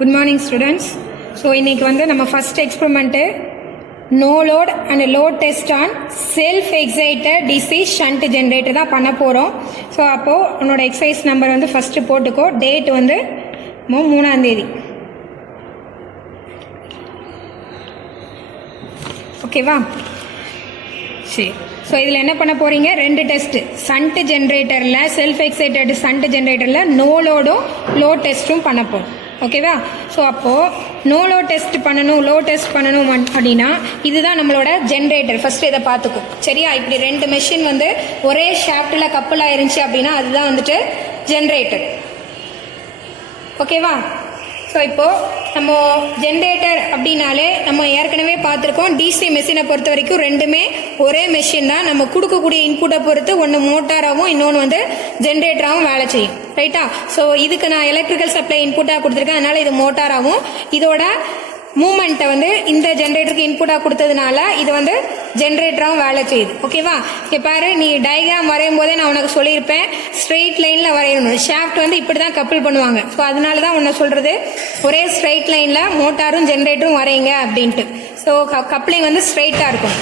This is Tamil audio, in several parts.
Good morning students. So இன்னைக்கு வந்து நம்ம first experiment no load and load test on self excited DC shunt generator தான் பண்ண போறோம். So அப்போ உன்னோட exercise number வந்து first போட்டுக்கோ. Date வந்து 3ஆம் தேதி. ஓகேவா? சரி. ஸோ இதில் என்ன பண்ண போறீங்க, ரெண்டு டெஸ்ட், சண்ட் ஜென்ரேட்டரில் செல்ஃப் எக்ஸைட்டட் சண்ட் ஜென்ரேட்டரில் நோ லோடும் லோ டெஸ்ட்டும் பண்ண போகிறோம். ஓகேவா? ஸோ அப்போது நோ லோ டெஸ்ட் பண்ணணும், லோ டெஸ்ட் பண்ணணும் அப்படின்னா இதுதான் நம்மளோட ஜென்ரேட்டர். ஃபர்ஸ்ட் இதை பார்த்துக்கும். சரியா? இப்படி ரெண்டு மெஷின் வந்து ஒரே ஷாஃப்டில் கப்பல் ஆயிருந்துச்சு அப்படின்னா அதுதான் வந்துட்டு ஜென்ரேட்டர். ஓகேவா? ஸோ இப்போது நம்ம ஜென்ரேட்டர் அப்படின்னாலே நம்ம ஏற்கனவே பார்த்துருக்கோம், டிசி மெஷினை பொறுத்த வரைக்கும் ரெண்டுமே ஒரே மெஷின் தான். நம்ம கொடுக்கக்கூடிய இன்புட்டை பொறுத்து ஒன்று மோட்டாராகவும் இன்னொன்று வந்து ஜென்ரேட்டராகவும் வேலை செய்யும். ரைட்டா? ஸோ இதுக்கு நான் எலக்ட்ரிக்கல் சப்ளை இன்புட்டாக கொடுத்துருக்கேன், அதனால இது மோட்டாராகவும், இதோட மூமெண்ட்டை வந்து இந்த ஜென்ரேட்டருக்கு இன்புட்டாக கொடுத்ததுனால இது வந்து ஜென்ரேட்டராகவும் வேலை செய்யுது. ஓகேவா? இங்கே பாரு, நீ டயக்ராம் வரையும் போதே நான் உனக்கு சொல்லியிருப்பேன் ஸ்ட்ரெயிட் லைனில் வரையணும். ஷாஃப்ட் வந்து இப்படி தான் கப்பிள் பண்ணுவாங்க. ஸோ அதனால தான் உன்னை சொல்கிறது ஒரே ஸ்ட்ரெயிட் லைனில் மோட்டாரும் ஜென்ரேட்டரும் வரையுங்க அப்படின்ட்டு. ஸோ கப்ளிங் வந்து ஸ்ட்ரெயிட்டாக இருக்கும்.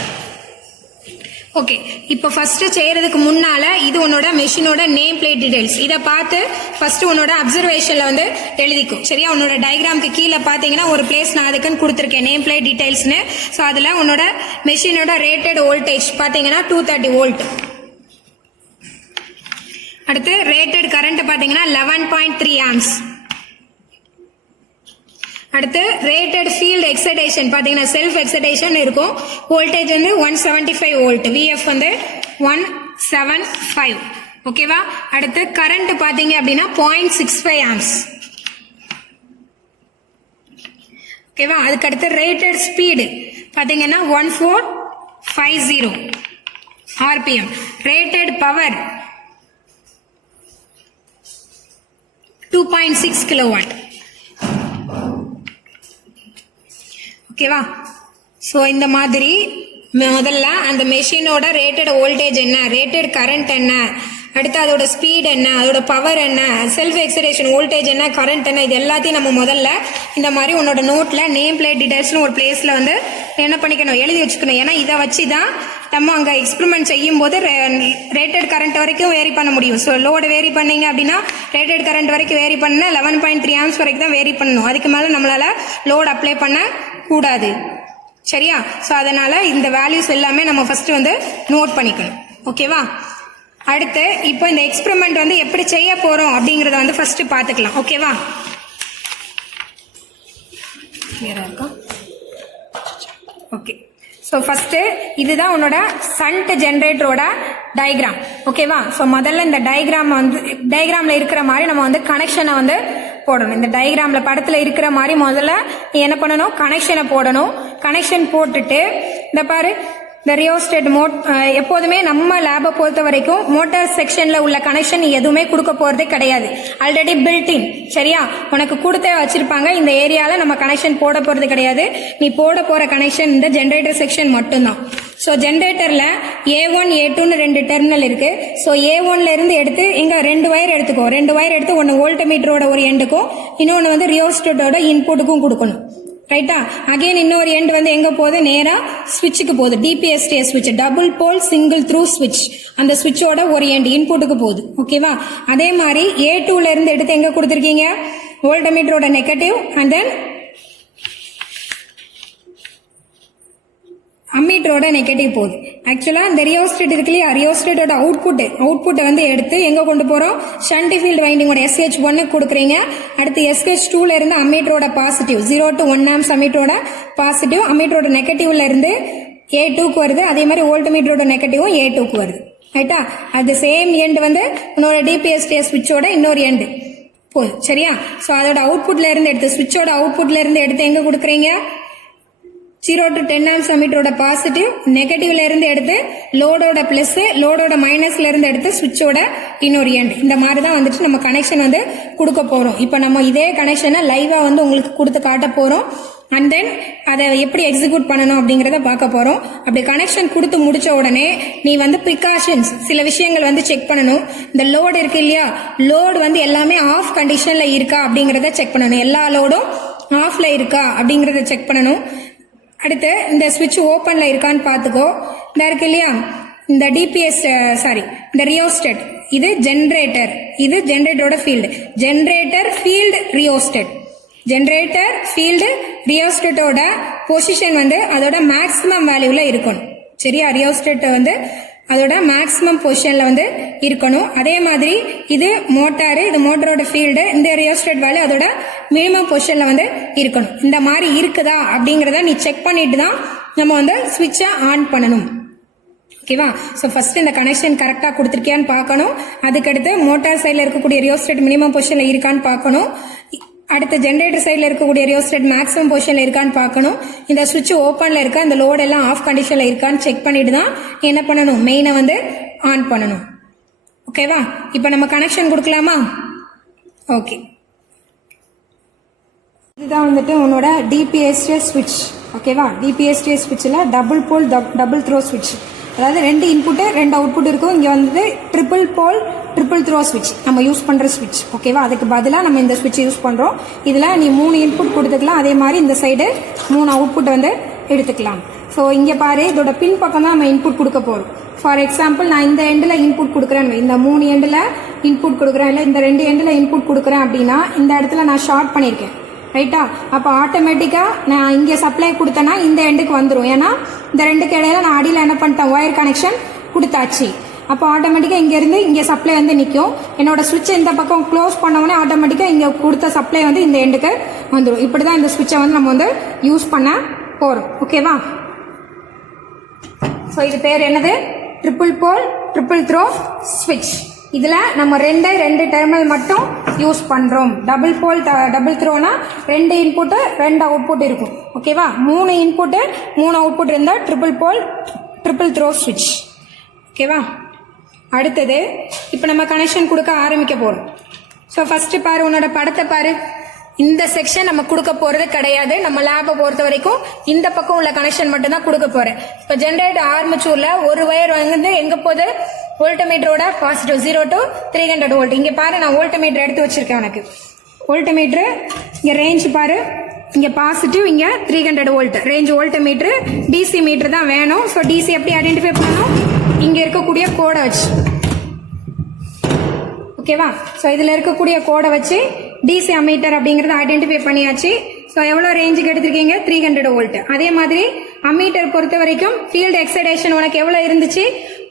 ஓகே, இப்போ ஃபர்ஸ்ட் செய்யறதுக்கு முன்னால இது உன்னோட மெஷினோட நேம் பிளேட் டீடைல்ஸ். இதை பார்த்து ஃபர்ஸ்ட் உன்னோட அப்சர்வேஷன்ல வந்து எழுதிக்கும். சரியா? உன்னோட டயக்ராம்க்கு கீழே பார்த்தீங்கன்னா ஒரு பிளேஸ் நான் அதுக்குன்னு கொடுத்துருக்கேன், நேம் பிளேட் டீடைல்ஸ்னு. ஸோ அதில் உன்னோட மெஷினோட ரேட்டட் வோல்டேஜ் பார்த்தீங்கன்னா 230 வோல்ட். அடுத்து ரேட்டட் கரண்ட் பார்த்தீங்கன்னா 11.3 ஆம்ஸ். அடுத்து ரேட்டட் ஃபீல்ட் எக்ஸைடேஷன் பார்த்தீங்கன்னா செல்ஃப் எக்ஸைடேஷன் இருக்கும். வோல்டேஜ் வந்து 175 வோல்ட், விஎஃப் வந்து 175. ஓகேவா? அடுத்து கரண்ட் பார்த்தீங்க அப்படின்னா 0.65 ஆம்ஸ். ஓகேவா? அதுக்கு அடுத்து ரேட்டட் ஸ்பீடு பார்த்தீங்கன்னா 1450 ஆர்பிஎம். Rated power 2.6 kilowatt. ஓகேவா? ஸோ இந்த மாதிரி முதல்ல அந்த மெஷினோட ரேட்டட் வோல்டேஜ் என்ன, ரேட்டட் கரண்ட் என்ன, அடுத்து அதோட ஸ்பீட் என்ன, அதோட பவர் என்ன, செல்ஃப் எக்ஸைடேஷன் வோல்டேஜ் என்ன, கரண்ட் என்ன, இது எல்லாத்தையும் நம்ம முதல்ல இந்த மாதிரி உன்னோட நோட்ல நேம் பிளேட் டீடைல்ஸ்னு ஒரு பிளேஸ்ல வந்து என்ன பண்ணிக்கணும், எழுதி வச்சுக்கணும். ஏன்னா இதை வச்சு தான் நம்ம அங்கே எக்ஸ்பெரிமெண்ட் செய்யும் போது ரேட்டட் கரண்ட் வரைக்கும் வேரி பண்ண முடியும். ஸோ லோடு வேரி பண்ணீங்க அப்படின்னா ரேட்டட் கரண்ட் வரைக்கும் வேரி பண்ண 11.3 ஆம்ஸ் வரைக்கும் தான் வேரி பண்ணணும். அதுக்கு மேலே நம்மளால லோடு அப்ளை பண்ண கூடாது. சரியா? ஸோ அதனால இந்த வேல்யூஸ் எல்லாமே நம்ம ஃபர்ஸ்ட் வந்து நோட் பண்ணிக்கணும். ஓகேவா? அடுத்து இப்போ இந்த எக்ஸ்பெரிமெண்ட் வந்து எப்படி செய்ய போறோம் அப்படிங்கறத வந்து ஃபர்ஸ்ட் பார்த்துக்கலாம். ஓகேவா? கிளியரா இருக்கா? ஓகே. ஸோ ஃபர்ஸ்ட் இதுதான் உன்னோட சண்ட் ஜென்ரேட்டரோட டயக்ராம். ஓகேவா? ஸோ முதல்ல இந்த டயக்ராம் வந்து டயக்ராம்ல இருக்கிற மாதிரி நம்ம வந்து கனெக்ஷனை வந்து போடணும். இந்த டயக்ராம்ல படத்துல இருக்கிற மாதிரி முதல்ல நீ என்ன பண்ணணும், கனெக்ஷனை போடணும். கனெக்ஷன் போட்டுட்டு இந்த பாரு, இந்த ரியோஸ்டேட் எப்போதுமே நம்ம லேபை பொறுத்த வரைக்கும் மோட்டார் செக்ஷன்ல உள்ள கனெக்ஷன் எதுவுமே கொடுக்க போறதே கிடையாது, ஆல்ரெடி பில்டின். சரியா? உனக்கு கொடுத்தே வச்சிருப்பாங்க. இந்த ஏரியால நம்ம கனெக்ஷன் போட போறது கிடையாது. நீ போட போற கனெக்ஷன் இந்த ஜென்ரேட்டர் செக்ஷன் மட்டும்தான். ஸோ ஜென்ரேட்டர்ல A1 A2ன்னு ரெண்டு டெர்மினல் இருக்கு. ஸோ A1ல இருந்து எடுத்து இங்க ரெண்டு வயர் எடுத்துக்கோ. ரெண்டு வயர் எடுத்து ஒன்னு வோல்ட்மீட்டரோட ஒரு எண்டுக்கும் இன்னொன்னு வந்து ரியோஸ்டேட்டோட இன்புட்டுக்கும் கொடுக்கணும். ரைட்டா? அகைன் இன்னொரு எண்ட் வந்து எங்க போகுது, நேரா ஸ்விட்சுக்கு போகுது. டிபிஎஸ்டிஏ ஸ்விட்ச், டபுள் போல் சிங்கிள் த்ரூ ஸ்விட்ச். அந்த ஸ்விட்சோட ஒரு எண்ட் இன்புட்டுக்கு போகுது. ஓகேவா? அதே மாதிரி A2ல இருந்து எடுத்து எங்க கொடுத்துருக்கீங்க, வோல்ட்மீட்டரோட நெகட்டிவ் அண்ட் தென் அம்மீட்டரோட நெகட்டிவ் போகுது. ஆக்சுவலா இந்த ரியோஸ்டேட் இருக்கு இல்லையா, ரியோஸ்டேட்டோட அவுட்புட்டை வந்து எடுத்து எங்க கொண்டு போறோம், ஷண்ட் ஃபீல்ட் வைண்டிங்கோட SH1 கொடுக்குறீங்க. அடுத்து SH2ல இருந்து அம்மீட்டரோட பாசிட்டிவ் 0 to 1 ஆம்ஸ் அம்மீட்டரோட பாசிட்டிவ், அம்மீட்டரோட நெகட்டிவ்ல இருந்து A2க்கு வருது. அதே மாதிரி வோல்ட்மீட்டரோட நெகட்டிவும் A2க்கு வருது. ரைட்டா? அது சேம் எண்ட் வந்து உன்னோட டிபிஎஸ்டிஏ ஸ்விட்சோட இன்னொரு எண்ட் போகுது. சரியா? ஸோ அதோட அவுட்புட்ல இருந்து எடுத்து, ஸ்விட்சோட அவுட்புட்ல இருந்து எடுத்து எங்க கொடுக்குறீங்க, 0 to 10 ஆம்ஸ் அம்மீட்டரோட பாசிட்டிவ், நெகட்டிவ்ல இருந்து எடுத்து லோடோட பிளஸ், லோடோட மைனஸ்ல இருந்து எடுத்து ஸ்விட்சோட இன்னொரு எண்ட். இந்த மாதிரி தான் வந்துட்டு நம்ம கனெக்ஷன் வந்து கொடுக்க போறோம். இப்போ நம்ம இதே கனெக்ஷனை லைவா வந்து உங்களுக்கு கொடுத்து காட்ட போறோம். அண்ட் தென் அதை எப்படி எக்ஸிக்யூட் பண்ணணும் அப்படிங்கறத பார்க்க போறோம். அப்படி கனெக்ஷன் கொடுத்து முடிச்ச உடனே நீ வந்து ப்ரிகாஷன்ஸ் சில விஷயங்கள் வந்து செக் பண்ணணும். இந்த லோடு இருக்கு இல்லையா, லோடு வந்து எல்லாமே ஆஃப் கண்டிஷன்ல இருக்கா அப்படிங்கறத செக் பண்ணணும். எல்லா லோடும் ஆஃப்ல இருக்கா அப்படிங்கறத செக் பண்ணணும். அடுத்து இந்த ஸ்விட்ச் ஓப்பன்ல இருக்கான்னு பார்த்துக்கோ. இந்த இருக்கு இல்லையா, இந்த டிபிஎஸ் இந்த ரியோஸ்டட், இது ஜென்ரேட்டர், இது ஜென்ரேட்டரோட field. Generator field rheostat, generator field ரியோஸ்டட்டோட பொசிஷன் வந்து அதோட மேக்ஸிமம் வேல்யூல இருக்கணும். சரியா, ரியோஸ்டட் வந்து அதோட மேக்ஸிமம் பொசிஷன்ல வந்து இருக்கணும். அதே மாதிரி இது மோட்டாரு, இது மோட்டரோட ஃபீல்டு, இந்த ரியோஸ்டட் வேல்யூ அதோட மினிமம் பொசிஷன்ல வந்து இருக்கணும். இந்த மாதிரி இருக்குதா அப்படிங்கறத நீ செக் பண்ணிட்டு தான் நம்ம வந்து ஸ்விட்சை ஆன் பண்ணணும். ஓகேவா? ஸோ ஃபர்ஸ்ட் இந்த கனெக்ஷன் கரெக்டாக கொடுத்துருக்கியான்னு பார்க்கணும். அதுக்கடுத்து மோட்டார் சைடில் இருக்கக்கூடிய ரியோஸ்டட் மினிமம் பொசிஷனில் இருக்கான்னு பார்க்கணும். அடுத்து ஜென்ரேட்டர் சைடில் இருக்கக்கூடிய ரியோஸ்டட் மேக்ஸிமம் பொசிஷனில் இருக்கான்னு பார்க்கணும். இந்த சுவிட்ச் ஓப்பனில் இருக்கா, இந்த லோட் எல்லாம் ஆஃப் கண்டிஷனில் இருக்கான்னு செக் பண்ணிட்டு தான் என்ன பண்ணணும், மெயினை வந்து ஆன் பண்ணணும். ஓகேவா? இப்போ நம்ம கனெக்ஷன் கொடுக்கலாமா? ஓகே, இதுதான் வந்துட்டு உன்னோட டிபிஎஸ்டி ஸ்விட்ச். ஓகேவா? DPST ஸ்விட்சில் double pole double throw ஸ்விட்ச், அதாவது 2 இன்புட்டு 2 அவுட்புட் இருக்கும். இங்கே வந்து ட்ரிபிள் போல் ட்ரிபிள் த்ரோ ஸ்விட்ச் நம்ம யூஸ் பண்ணுற ஸ்விட்ச். ஓகேவா? அதுக்கு பதிலாக நம்ம இந்த ஸ்விட்ச் யூஸ் பண்ணுறோம். இதில் நீ 3 இன்புட் கொடுத்துக்கலாம். அதே மாதிரி இந்த சைடு 3 அவுட்புட் வந்து எடுத்துக்கலாம். ஸோ இங்கே பாரு, இதோட பின் பக்கம் தான் நம்ம இன்புட் கொடுக்க போகிறோம். ஃபார் எக்ஸாம்பிள் நான் இந்த எண்டில் இன்புட் கொடுக்குறேன், இந்த 3 எண்டில் இன்புட் கொடுக்குறேன், இல்லை இந்த 2 எண்டில் இன்புட் கொடுக்குறேன் அப்படின்னா இந்த இடத்துல நான் ஷார்ட் பண்ணியிருக்கேன். ரைட்டா? அப்போ ஆட்டோமேட்டிக்காக நான் இங்கே சப்ளை கொடுத்தேன்னா இந்த எண்டுக்கு வந்துடும். ஏன்னா இந்த 2க்கு இடையில நான் அடியில் என்ன பண்ணிட்டேன், ஒயர் கனெக்ஷன் கொடுத்தாச்சு. அப்போ ஆட்டோமேட்டிக்காக இங்கேருந்து இங்கே சப்ளை வந்து நிற்கும். என்னோட சுவிட்சை இந்த பக்கம் க்ளோஸ் பண்ணோடனே ஆட்டோமேட்டிக்காக இங்கே கொடுத்த சப்ளை வந்து இந்த எண்டுக்கு வந்துடும். இப்படி தான் இந்த சுவிட்சை வந்து நம்ம வந்து யூஸ் பண்ண போகிறோம். ஓகேவா? ஸோ இது பேர் என்னது, ட்ரிபிள் போல் ட்ரிபிள் த்ரோ ஸ்விட்ச். இதுல நம்ம 2 டெர்மினல் மட்டும் யூஸ் பண்றோம். டபுள் போல் டபுள் த்ரோனா 2 இன்புட் 2 அவுட்புட் இருக்கும். ஓகேவா? 3 இன்புட் 3 அவுட்புட் இருந்தா ட்ரிபிள் போல் ட்ரிபிள் த்ரோ ஸ்விட்ச். ஓகேவா? அடுத்தது இப்போ நம்ம கனெக்ஷன் கொடுக்க ஆரம்பிக்க போறோம். ஸோ ஃபர்ஸ்ட் பாரு, உன்னோட படத்தை பாரு. இந்த செக்ஷன் நம்ம கொடுக்க போறது கிடையாது. நம்ம லேபை பொறுத்த வரைக்கும் இந்த பக்கம் உள்ள கனெக்ஷன் மட்டும் தான் கொடுக்க போறேன். இப்போ ஜென்ரேட்டர் ஆர்மச்சூர்ல ஒரு வயர் வந்து எங்க போகுது, வோல்ட்மீட்டரோட பாசிட்டிவ் 0 to 300 வோல்ட். இங்க பாரு, நான் வோல்ட்மீட்டர் எடுத்து வச்சிருக்கேன் உனக்கு. வோல்ட்மீட்டர் இங்க ரேஞ்ச் பாரு, இங்க பாசிட்டிவ், இங்க 300 volt range voltmeter. DC meter தான் வேணும். ஸோ டிசி எப்படி ஐடென்டிஃபை பண்ணணும், இங்க இருக்கக்கூடிய கோடை வச்சு. ஓகேவா? ஸோ இதுல இருக்கக்கூடிய கோடை வச்சு டிசி அம்மீட்டர் அப்படிங்கறத ஐடென்டிஃபை பண்ணியாச்சு. ஸோ எவ்வளோ ரேஞ்சுக்கு எடுத்திருக்கீங்க, 300 வோல்ட். அதே மாதிரி அம்மீட்டர் பொறுத்த வரைக்கும் ஃபீல்டு எக்ஸைடேஷன் உனக்கு எவ்வளோ இருந்துச்சு,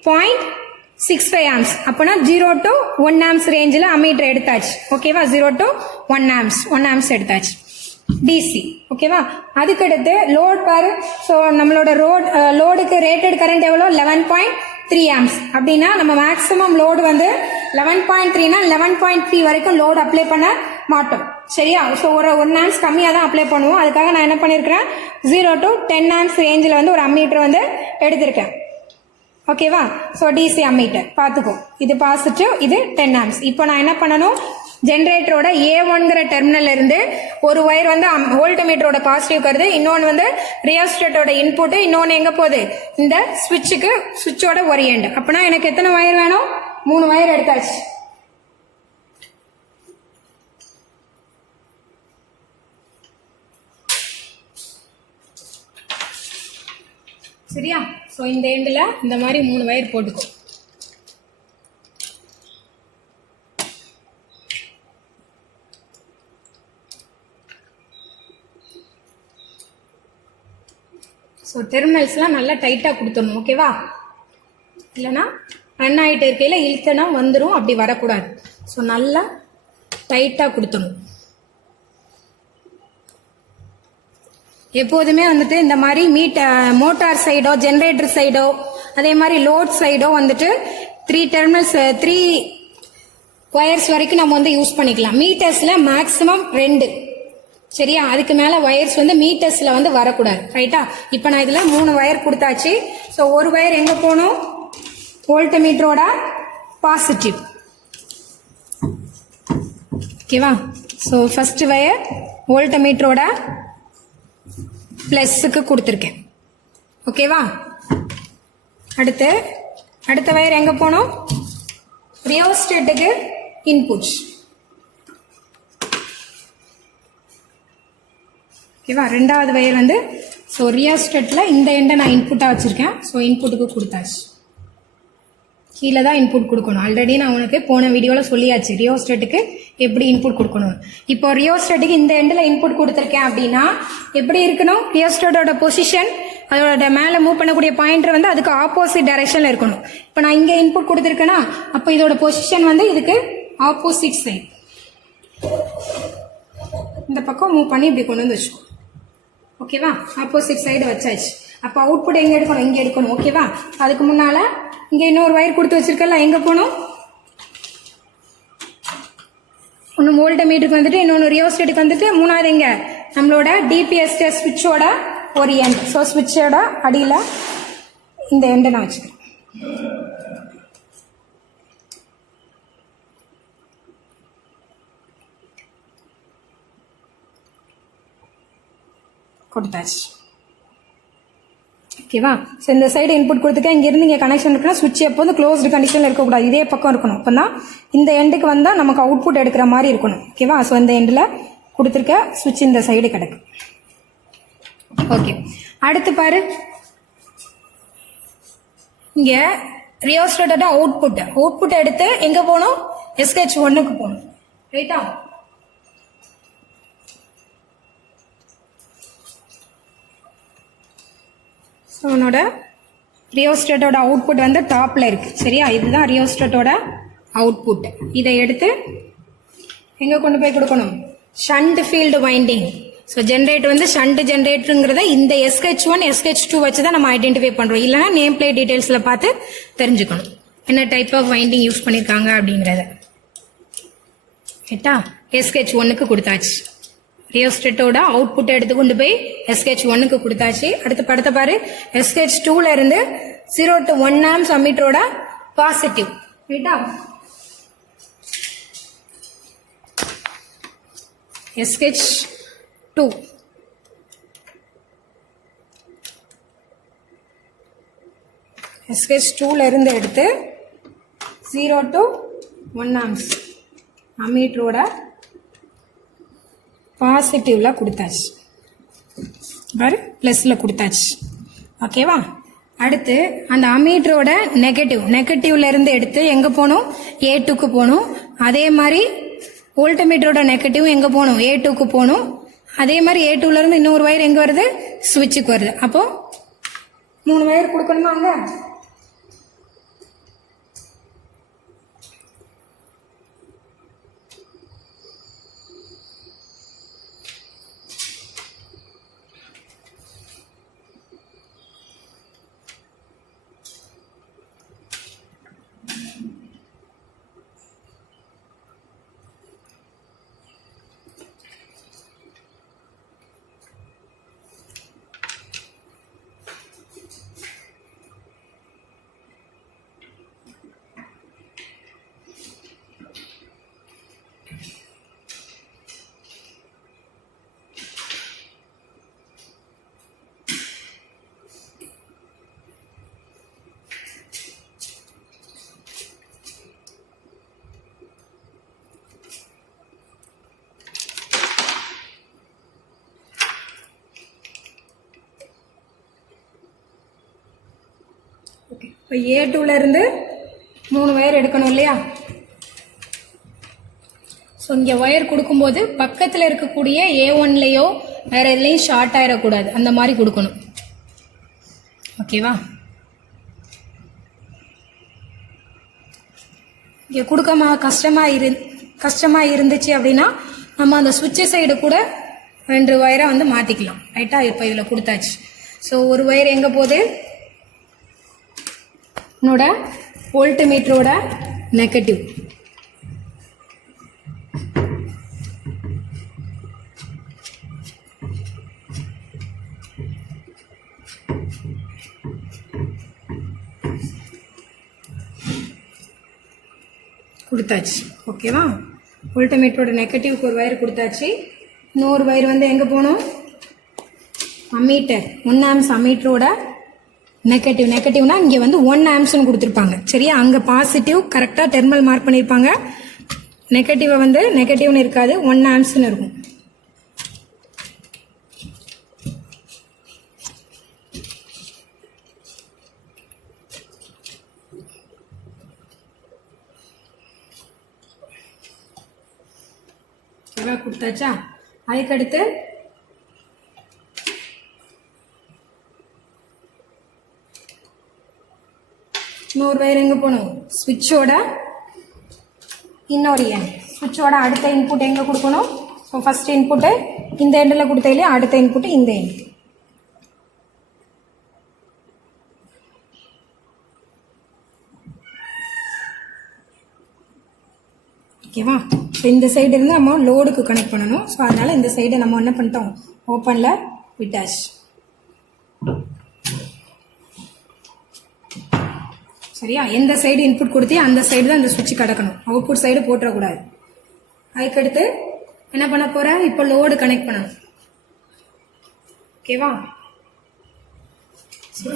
0.65 ஆம்ஸ். அப்போனா 0 to 1 ஆம்ஸ் ரேஞ்சில் அம்மீட்டர் எடுத்தாச்சு. ஓகேவா? 0 to 1 ஆம்ஸ் எடுத்தாச்சு டிசி. ஓகேவா? அதுக்கடுத்து லோட் பாரு. ஸோ நம்மளோட லோடுக்கு ரேட்டட் கரண்ட் எவ்வளோ, 11.3 ஆம்ஸ். அப்படின்னா நம்ம மேக்ஸிமம் லோடு வந்து 11.3னா 11.3 வரைக்கும் லோடு அப்ளை பண்ண மாட்டோம். சரியா? ஸோ ஒரு 1 ஆம்ஸ் கம்மியாக தான் அப்ளை பண்ணுவோம். அதுக்காக நான் என்ன பண்ணியிருக்கிறேன், 0 to 10 ஆம்ஸ் ரேஞ்சில் வந்து ஒரு அம்மீட்டர் வந்து எடுத்திருக்கேன். ஓகேவா? ஸோ டிசி அம்மீட்டர் பார்த்துக்கோ, இது பாசிட்டிவ், இது 10 ஆம்ஸ். இப்போ நான் என்ன பண்ணணும், ஜென்ரேட்டரோட A1ங்கிற டெர்மினல் இருந்து ஒரு ஒயர் வந்து வோல்ட்மீட்டரோட பாசிட்டிவ் வருது, இன்னொன்று வந்து ரியோஸ்டேட்டோட இன்புட், இன்னொன்று எங்க போகுது, இந்த ஸ்விட்சுக்கு, ஸ்விட்சோட ஒரு எண்ட். அப்படின்னா எனக்கு எத்தனை ஒயர் வேணும், 3 ஒயர் எடுத்தாச்சு. சரியா? ஸோ இந்த எண்டில் இந்த மாதிரி 3 ஒயர் போட்டுக்கோ. ஸோ டெர்மினல்ஸ்லாம் நல்லா டைட்டாக கொடுத்துடணும். ஓகேவா? இல்லைனா ரன் ஆகிட்டு இருக்கையில் இழுத்தனா வந்துடும், அப்படி வரக்கூடாது. ஸோ நல்லா டைட்டாக கொடுத்துடணும். எப்போதுமே வந்துட்டு இந்த மாதிரி மோட்டார் சைடோ ஜென்ரேட்டர் சைடோ அதே மாதிரி லோட் சைடோ வந்துட்டு 3 டெர்மினல்ஸ் 3 ஒயர்ஸ் வரைக்கும் நம்ம வந்து யூஸ் பண்ணிக்கலாம். மீட்டர்ஸ்ல மேக்ஸிமம் 2. சரியா? அதுக்கு மேல ஒயர்ஸ் வந்து மீட்டர்ஸ்ல வந்து வரக்கூடாது. ரைட்டா? இப்போ நான் இதுல 3 ஒயர் கொடுத்தாச்சு. ஸோ ஒரு ஒயர் எங்க போகணும், வோல்ட்மீட்டரோட பாசிட்டிவ். ஓகேவா? ஸோ ஃபர்ஸ்ட் ஒயர் வோல்ட்மீட்டரோட பிளஸ்க்கு கொடுத்துருக்கேன். ஓகேவா? அடுத்த வயர் எங்க போனோம், ரியோஸ்டேட்டுக்கு இன்புட். ஓகேவா. ரெண்டாவது வயர் வந்து ஸோ ரியோஸ்டேட்டில் இந்த எண்டை நான் இன்புட்டாக வச்சுருக்கேன். ஸோ இன்புட்டுக்கு கொடுத்தாச்சு. கீழே தான் இன்புட் கொடுக்கணும். ஆல்ரெடி நான் உனக்கு போன வீடியோவில் சொல்லியாச்சு ரியோஸ்டேட்டுக்கு எப்படி இன்புட் கொடுக்கணும். இப்போ ரியோஸ்டேட்டுக்கு இந்த எண்டில் இன்புட் கொடுத்துருக்கேன் அப்படின்னா எப்படி இருக்கணும், ரியோஸ்டேட்டோட பொசிஷன் அதோட மேலே மூவ் பண்ணக்கூடிய பாயிண்டர் வந்து அதுக்கு ஆப்போசிட் டைரக்ஷனில் இருக்கணும். இப்போ நான் இங்கே இன்புட் கொடுத்துருக்கேன்னா அப்போ இதோட பொசிஷன் வந்து இதுக்கு ஆப்போசிட் சைடு இந்த பக்கம் மூவ் பண்ணி இப்படி கொண்டு வந்து வச்சுக்கோ. ஓகேவா, ஆப்போசிட் சைடு வச்சாச்சு. அப்போ அவுட்புட் எங்கே எடுக்கணும், இங்கே எடுக்கணும். ஓகேவா, அதுக்கு முன்னால் இங்கே இன்னொரு வயர் கொடுத்து வச்சிருக்கல, எங்கே போகணும், ஒன்று வோல்ட்மீட்டருக்கு வந்துட்டு இன்னொன்று ரியோஸ்டேட்டுக்கு வந்துட்டு மூணாவது எங்கே நம்மளோட டிபிஎஸ்டிஎஸ் ஸ்விட்சோட ஒரு எண்ட். ஸோ ஸ்விட்சோட அடியில் இந்த எண்டை நான் வச்சுக்கிறேன். கொடுத்தாச்சு. ஓகேவா. ஸோ இந்த சைடு இன்புட் கொடுத்துக்க இங்கேருந்து இங்கே கனெக்ஷன் இருக்குன்னா சுவிட்ச் எப்போ வந்து க்ளோஸ்டு கண்டிஷனில் இருக்கக்கூடாது, இதே பக்கம் இருக்கணும். அப்போ தான் இந்த எண்டுக்கு வந்தால் நமக்கு அவுட்புட் எடுக்கிற மாதிரி இருக்கணும். ஓகேவா. ஸோ இந்த எண்டில் கொடுத்துருக்க சுவிட்ச் இந்த சைடு கிடக்கு. ஓகே, அடுத்து பாரு, இங்கே ரியோஸ்டேட்டோட அவுட்புட் எடுத்து எங்கே போகணும், SH1க்கு போகணும். ரைட்டா. ஸோ உன்னோட ரியோஸ்டேட்டோட அவுட்புட் வந்து டாப்பில் இருக்குது. சரியா, இதுதான் ரியோஸ்டேட்டோட அவுட்புட். இதை எடுத்து எங்கே கொண்டு போய் கொடுக்கணும், shunt field winding. So generator வந்து ஷண்ட் ஜென்ரேட்டருங்கிறத இந்த SH1 SH2 வச்சு தான் நம்ம ஐடென்டிஃபை பண்ணுறோம். இல்லைனா நேம் பிளேட் டீட்டெயில்ஸில் பார்த்து தெரிஞ்சுக்கணும் என்ன டைப் ஆஃப் வைண்டிங் யூஸ் பண்ணியிருக்காங்க அப்படிங்கிறத. ரைட்டா, SH1க்கு கொடுத்தாச்சு. ரியோஸ்டேட்டோட அவுட்புட் எடுத்து கொண்டு போய் SH1க்கு கொடுத்தாச்சு. அடுத்த படத்தை பாரு, SH2ல இருந்து 0 to 1 amps அம்மீட்டரோட பாசிட்டிவ். ரைட்டா, SH2 SH2ல இருந்து எடுத்து 0 to 1 amps அம்மீட்டரோட பாசிட்டிவ்ல கொடுத்தாச்சு. பாரு, பிளஸ்ல கொடுத்தாச்சு. ஓகேவா. அடுத்து அந்த அம்மீட்டரோட நெகட்டிவ்ல இருந்து எடுத்து எங்க போகணும், A2க்கு போகணும். அதே மாதிரி வோல்ட்மீட்டரோட நெகட்டிவ் எங்க போகணும், A2க்கு போகணும். அதே மாதிரி A2ல இருந்து இன்னொரு வயர் எங்க வருது, சுவிட்சுக்கு வருது. அப்போ 3 வயர் கொடுக்கணுமா அங்க. இப்போ A2ல இருந்து 3 வயர் எடுக்கணும் இல்லையா. ஸோ இங்கே ஒயர் கொடுக்கும்போது பக்கத்தில் இருக்கக்கூடிய A1லையோ வேற எதுலையும் ஷார்ட் ஆயிடக்கூடாது, அந்த மாதிரி கொடுக்கணும். ஓகேவா. இங்கே கொடுக்காம கஷ்டமாக இருந்துச்சு அப்படின்னா நம்ம அந்த சுவிட்ச் சைடு கூட 2 வயரை வந்து மாற்றிக்கலாம். ரைட்டா, இப்போ இதில் கொடுத்தாச்சு. ஸோ ஒரு வயர் எங்கே போகுது, உன்னோட வோல்ட்மீட்டரோட நெகட்டிவ். கொடுத்தாச்சு. ஓகேவா. வோல்ட்மீட்டரோட நெகட்டிவ்க்கு ஒரு வயர் கொடுத்தாச்சு. இன்னொரு வயர் வந்து எங்கே போகணும், அம்மீட்டர் 1 amps அம்மீட்டரோட நெகட்டிவ்னா இங்கே வந்து 1 amps கொடுத்துருப்பாங்க. சரியா, அங்கே பாசிட்டிவ் கரெக்டாக டெர்மினல் மார்க் பண்ணியிருப்பாங்க. நெகட்டிவை வந்து நெகட்டிவ்னு இருக்காது, 1 amps இருக்கும். ஓகேவா, கொடுத்தாச்சா. அதுக்கடுத்து இன்னொரு வயர் எங்கே போகணும், ஸ்விட்சோட இன்னொரு எண். ஸ்விட்சோட அடுத்த இன்புட் எங்கே கொடுக்கணும், ஸோ ஃபஸ்ட் இன்புட்டு இந்த எண்டில் கொடுத்த இல்லையா, அடுத்த இன்புட்டு இந்த எண்ட். ஓகேவா. ஸோ இந்த சைடு இருந்து நம்ம லோடுக்கு கனெக்ட் பண்ணணும். ஸோ அதனால் இந்த சைடை நம்ம என்ன பண்ணிட்டோம், ஓப்பனில் விட்டாச்சு. சரியா, எந்த சைடு இன்புட் கொடுத்தி அந்த சைடு தான் இந்த சுவிட்ச் கிடக்கணும், அவுட்புட் சைடு போட்டுறக்கூடாது. அதுக்கடுத்து என்ன பண்ண போற, இப்போ லோடு கனெக்ட் பண்ணணும். ஓகேவா.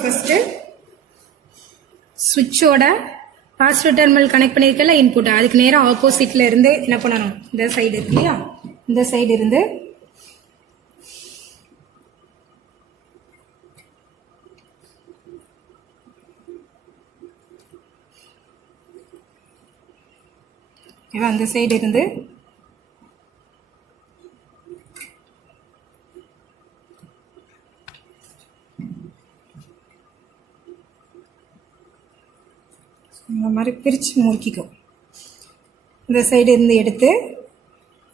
ஃபர்ஸ்ட் சுவிட்சோட பாசிட்டிவ் டெர்மினல் கனெக்ட் பண்ணிருக்கல இன்புட், அதுக்கு நேரம் ஆப்போசிட்ல இருந்து என்ன பண்ணணும், இந்த சைடு இருக்கு இல்லையா, இந்த சைடு இருந்து அந்த சைடு இருந்து இந்த மாதிரி பிரித்து முறுக்கிக்கும். இந்த சைடு இருந்து எடுத்து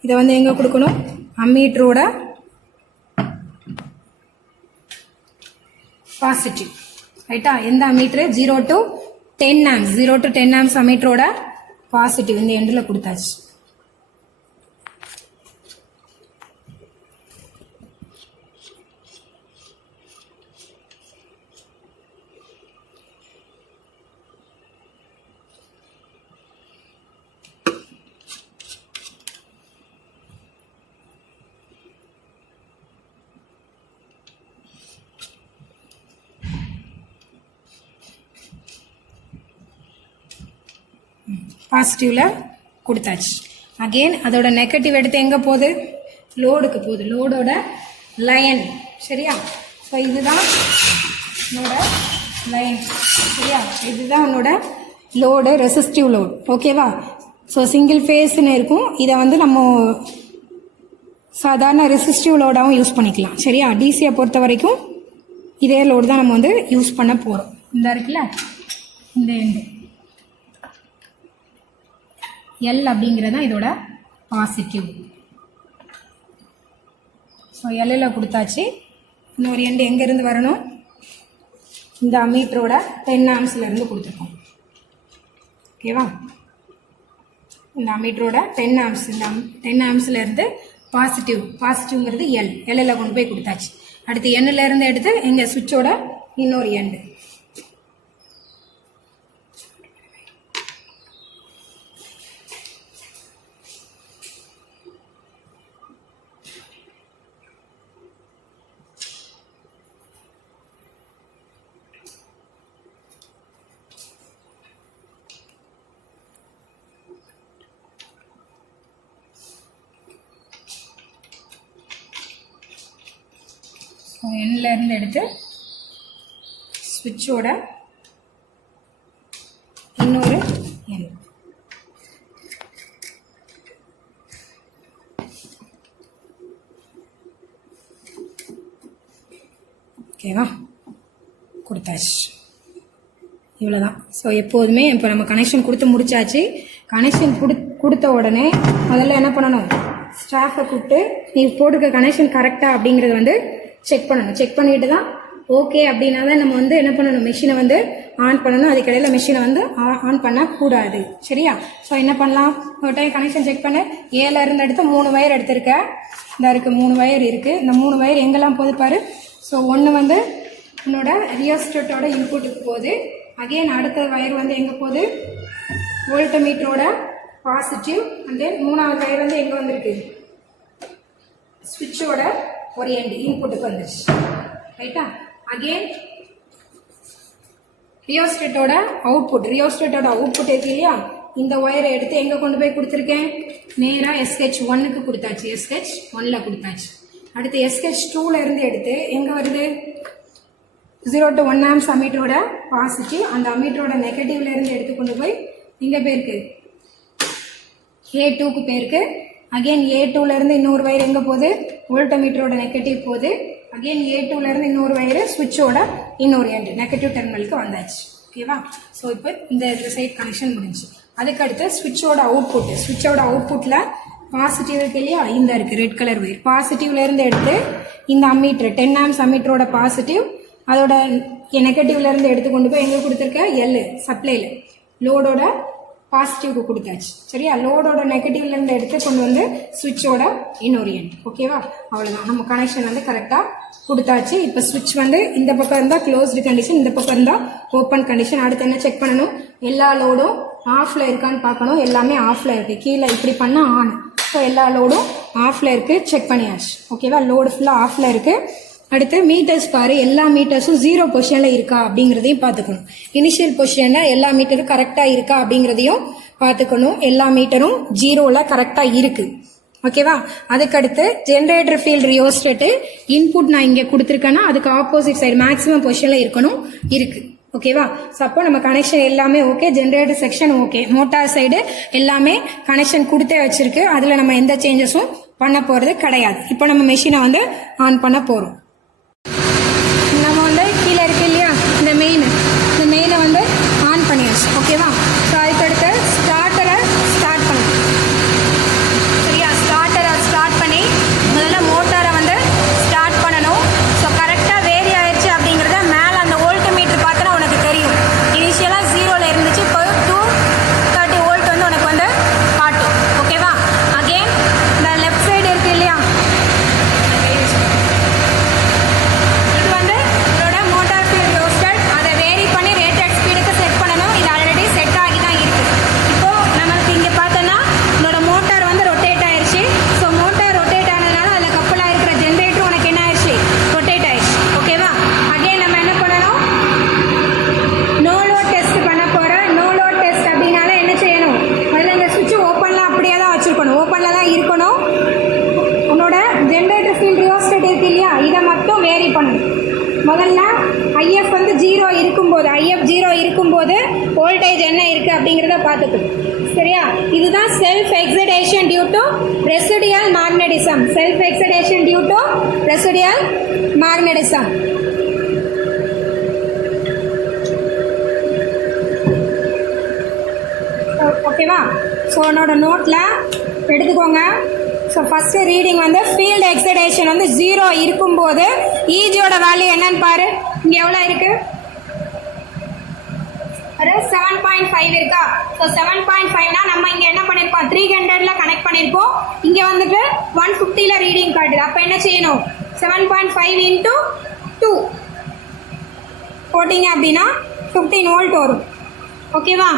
இதை வந்து எங்கே கொடுக்கணும், அம்மீட்டரோட பாசிட்டிவ். ரைட்டா, எந்த ammeter, 0 to 10 amps, 0 to 10 amps அம்மீட்டரோட பாசிட்டிவ் இந்த எண்டில் கொடுத்தாச்சு. பாசிட்டிவ்ல கொடுத்தாச்சு. அகெயின் அதோட நெகட்டிவ் எடுத்து எங்கே போகுது, லோடுக்கு போகுது, லோடோட லைன். சரியா, ஸோ இதுதான் உன்னோட லைன். சரியா, இதுதான் உன்னோட லோடு, ரெசிஸ்டிவ் லோடு. ஓகேவா. ஸோ சிங்கிள் ஃபேஸ்ன்னு இருக்கும், இதை வந்து நம்ம சாதாரண ரெசிஸ்டிவ் லோடாகவும் யூஸ் பண்ணிக்கலாம். சரியா, டிசியை பொறுத்த வரைக்கும் இதே லோடு தான் நம்ம வந்து யூஸ் பண்ண போகிறோம். இந்த இருக்குல்ல இந்த எண்டு எல் அப்படிங்கிறதா இதோட பாசிட்டிவ். ஸோ எல்லில் கொடுத்தாச்சு. இன்னொரு எண்டு எங்கேருந்து வரணும், இந்த அம்மீட்டரோட 10 amps-லேருந்து கொடுத்துருக்கோம். ஓகேவா, இந்த அம்மீட்டரோட 10 amps, இந்த 10 amps-லேருந்து பாசிட்டிவ்ங்கிறது எல்லில் கொண்டு போய் கொடுத்தாச்சு. அடுத்து எண்ணிலேருந்து எடுத்து எங்கள் சுவிட்சோட இன்னொரு எண்டு. எண்ணில் இருந்து எடுத்து ஸ்விட்சோட இன்னொரு எண். ஓகேவா, கொடுத்தாச்சு. இவ்வளோதான். ஸோ எப்போதுமே இப்போ நம்ம கனெக்ஷன் கொடுத்து முடிச்சாச்சு. கனெக்ஷன் கொடுத்த உடனே முதல்ல என்ன பண்ணணும், ஸ்டாஃபை கூப்பிட்டு நீ போட்டுக்க கனெக்ஷன் கரெக்டா அப்படிங்கிறத வந்து செக் பண்ணணும். செக் பண்ணிட்டு தான் ஓகே அப்படின்னா தான் நம்ம வந்து என்ன பண்ணணும், மெஷினை வந்து ஆன் பண்ணணும். அதுக்கிடையில் மெஷினை வந்து ஆன் பண்ணக்கூடாது. சரியா, ஸோ என்ன பண்ணலாம், ஒரு டைம் கனெக்ஷன் செக் பண்ண 7 இருந்து எடுத்து 3 வயர் எடுத்திருக்க. இந்த இருக்கு 3 வயர் இருக்கு. இந்த 3 வயர் எங்கெல்லாம் போகுது பாரு. ஸோ ஒன்று வந்து உன்னோட ரியோஸ்டேட்டோட இன்புட்டுக்கு போகுது. அகெயின் அடுத்த வயர் வந்து எங்கே போகுது, வோல்ட்மீட்டரோட பாசிட்டிவ். அண்ட் தென் 3வது வயர் வந்து எங்கே வந்திருக்கு, ஸ்விட்சோட ஒரு எண்டு இன்புட்டுக்கு வந்துருச்சு. ரைட்டா, அகெயின் ரியோஸ்டேட்டோட அவுட்புட் இருக்கு இல்லையா, இந்த ஒயரை எடுத்து எங்க கொண்டு போய் கொடுத்துருக்கேன், நேரா SH1க்கு கொடுத்தாச்சு, SH1ல கொடுத்தாச்சு. அடுத்து SH2ல இருந்து எடுத்து எங்க வருது, 0 to 1 amps அம்மீட்டரோட பாசிட்டிவ், அந்த அம்மீட்டரோட நெகட்டிவ்ல இருந்து எடுத்து கொண்டு போய் எங்க போயிருக்கு, A2க்கு போயிருக்கு. அகைன் A2ல இருந்து இன்னொரு வயர் எங்க போகுது, வோல்ட்மீட்டரோட நெகட்டிவ் போகுது. அகைன் A2ல இருந்து இன்னொரு வயர் சுவிட்சோட இன்னொரு எண்ட் நெகட்டிவ் டெர்மினலுக்கு வந்தாச்சு. ஓகேவா? ஸோ இப்போ இந்த சைட் கனெக்ஷன் முடிஞ்சு. அதுக்கடுத்து சுவிட்சோட அவுட்புட்ல பாசிட்டிவ் இருக்கு இல்லையா, இந்த இருக்கு ரெட் கலர் வயர். பாசிட்டிவ்ல இருந்து எடுத்து இந்த அம்மீட்டர் 10 ஆம்ஸ் அம்மீட்டரோட பாசிட்டிவ், அதோட நெகட்டிவ்ல இருந்து எடுத்து கொண்டு போய் எங்க கொடுத்துருக்க, எல் சப்ளைல லோடோட பாசிட்டிவ்க்கு கொடுத்தாச்சு. சரியா? லோடோட நெகட்டிவ்ல இருந்து எடுத்து கொண்டு வந்து சுவிட்சோட இன்னொரு எண்ட். ஓகேவா? அவ்வளவுதான், நம்ம கனெக்ஷன் வந்து கரெக்டா கொடுத்தாச்சு. இப்ப சுவிட்ச் வந்து இந்த பக்கம் இருந்தா க்ளோஸ்டு கண்டிஷன், இந்த பக்கம் இருந்தா ஓப்பன் கண்டிஷன். அடுத்து என்ன செக் பண்ணணும், எல்லா லோடும் ஆஃப்ல இருக்கான்னு பார்க்கணும். எல்லாமே ஆஃப்ல இருக்கு. கீழே இப்படி பண்ணா ஆன். ஸோ எல்லா லோடும் ஆஃப்ல இருக்கு, செக் பண்ணியாச்சு. ஓகேவா? லோடு ஃபுல்லா ஆஃப்ல இருக்கு. அடுத்து மீட்டர்ஸ் பாரு, எல்லா மீட்டர்ஸும் 0 பொசிஷன்ல இருக்கா அப்படிங்கறதையும் பார்த்துக்கணும். இனிஷியல் பொசிஷன்ல எல்லா மீட்டரும் கரெக்டா இருக்கா அப்படிங்கறதையும் பார்த்துக்கணும். எல்லா மீட்டரும் 0ல கரெக்டா இருக்கு. ஓகேவா? அதுக்கடுத்து ஜெனரேட்டர் ஃபீல்ட் ரியோஸ்டேட் இன்புட் நான் இங்க கொடுத்துருக்கேன்னா அதுக்கு ஆப்போசிட் சைடு மேக்ஸிமம் பொசிஷன்ல இருக்கணும், இருக்கு. ஓகேவா? சப்போ நம்ம கனெக்ஷன் எல்லாமே okay, generator section okay, motor side எல்லாமே கனெக்ஷன் கொடுத்தே வச்சிருக்கு. அதுல நம்ம எந்த சேஞ்சஸும் பண்ண போறது கிடையாது. இப்போ நம்ம மெஷினை வந்து ஆன் பண்ண போறோம். நம்ம வந்து கீழே இருக்கு இல்லையா இந்த மெயினை வந்து ஆன் பண்ணியாச்சு. ஓகேவா? ஸோ அதுக்கடுத்து ஸ்டார்டரை ஸ்டார்ட் பண்ணணும். சரியா? ஸ்டார்டரை ஸ்டார்ட் பண்ணி முதல்ல மோட்டாரை வந்து ஸ்டார்ட் பண்ணணும். ஸோ கரெக்டாக வேரி ஆயிடுச்சு அப்படிங்கிறத மேலே அந்த வோல்ட் மீட்டர் பார்த்தா உனக்கு தெரியும். இனிஷியலாக 0ல இருந்துச்சு, இப்போ 230 வோல்ட் வந்து உனக்கு வந்து காட்டும். ஓகேவா? அகெயின் இந்த லெஃப்ட் சைடு இருக்கு இல்லையா, இது வந்து இதோட மோட்டார் ஃபீல்ட் ரோஸ்டர். அதை வேரி பண்ணி ரேட்டட் ஸ்பீடுக்கு செட் பண்ணணும். இது ஆல்ரெடி செட் ஆகி தான் இருக்கு. இப்போ நமக்கு இங்க பார்த்தோன்னா இதோட மோட்டார் வந்து ரொட்டேட் ஆயிருச்சு. ஸோ மோட்டார் ரொட்டேட் ஆனதுனால அதில் கப்பலாக இருக்கிற ஜென்ரேட்டர் உனக்கு என்ன ஆயிடுச்சு, ரொட்டேட் ஆயிடுச்சு. ஓகேவா? அகைன் நம்ம என்ன பண்ணணும், நோ லோட் டெஸ்ட் பண்ண போறோம். நோ லோட் டெஸ்ட் அப்படின்னால என்ன செய்யணும், முதல்ல இந்த சுவிட்ச் ஓப்பன்ல அப்படியே தான் வச்சிருக்கணும், ஓப்பன்ல தான் இருக்கணும். உன்னோட ஜெனரேட்டர் ஃபீல்ட் ரியோஸ்டேட் இருக்கு இல்லையா, இதை மட்டும் வேரி பண்ணணும். முதல்ல IF வந்து 0 இருக்கும்போது, IF 0 இருக்கும்போது வோல்டேஜ் என்ன இருக்கு அப்படிங்கிறத பார்த்துக்கணும். சரியா? இதுதான் self excitation due to residual magnetism. Self excitation due to residual magnetism. ஓகேவா? ஸோ உன்னோட நோட்டில் எடுத்துக்கோங்க. ஸோ ஃபர்ஸ்ட் ரீடிங் வந்து ஃபீல்டு எக்ஸைடேஷன் வந்து 0 இருக்கும்போது ஈஜியோட வேல்யூ என்னன்னு பாரு. இங்க எவ்வளோ இருக்கு, 7.5 இருக்கா? ஸோ 7.5னா நம்ம இங்க என்ன பண்ணிருப்போம், 300ல கனெக்ட் பண்ணிருப்போம். இங்க வந்துட்டு 150ல ரீடிங் காட்டுது. அப்ப என்ன செய்யணும், 7.5 into 2 போட்டீங்க அப்படின்னா 15 வோல்ட் வரும். ஓகேவா?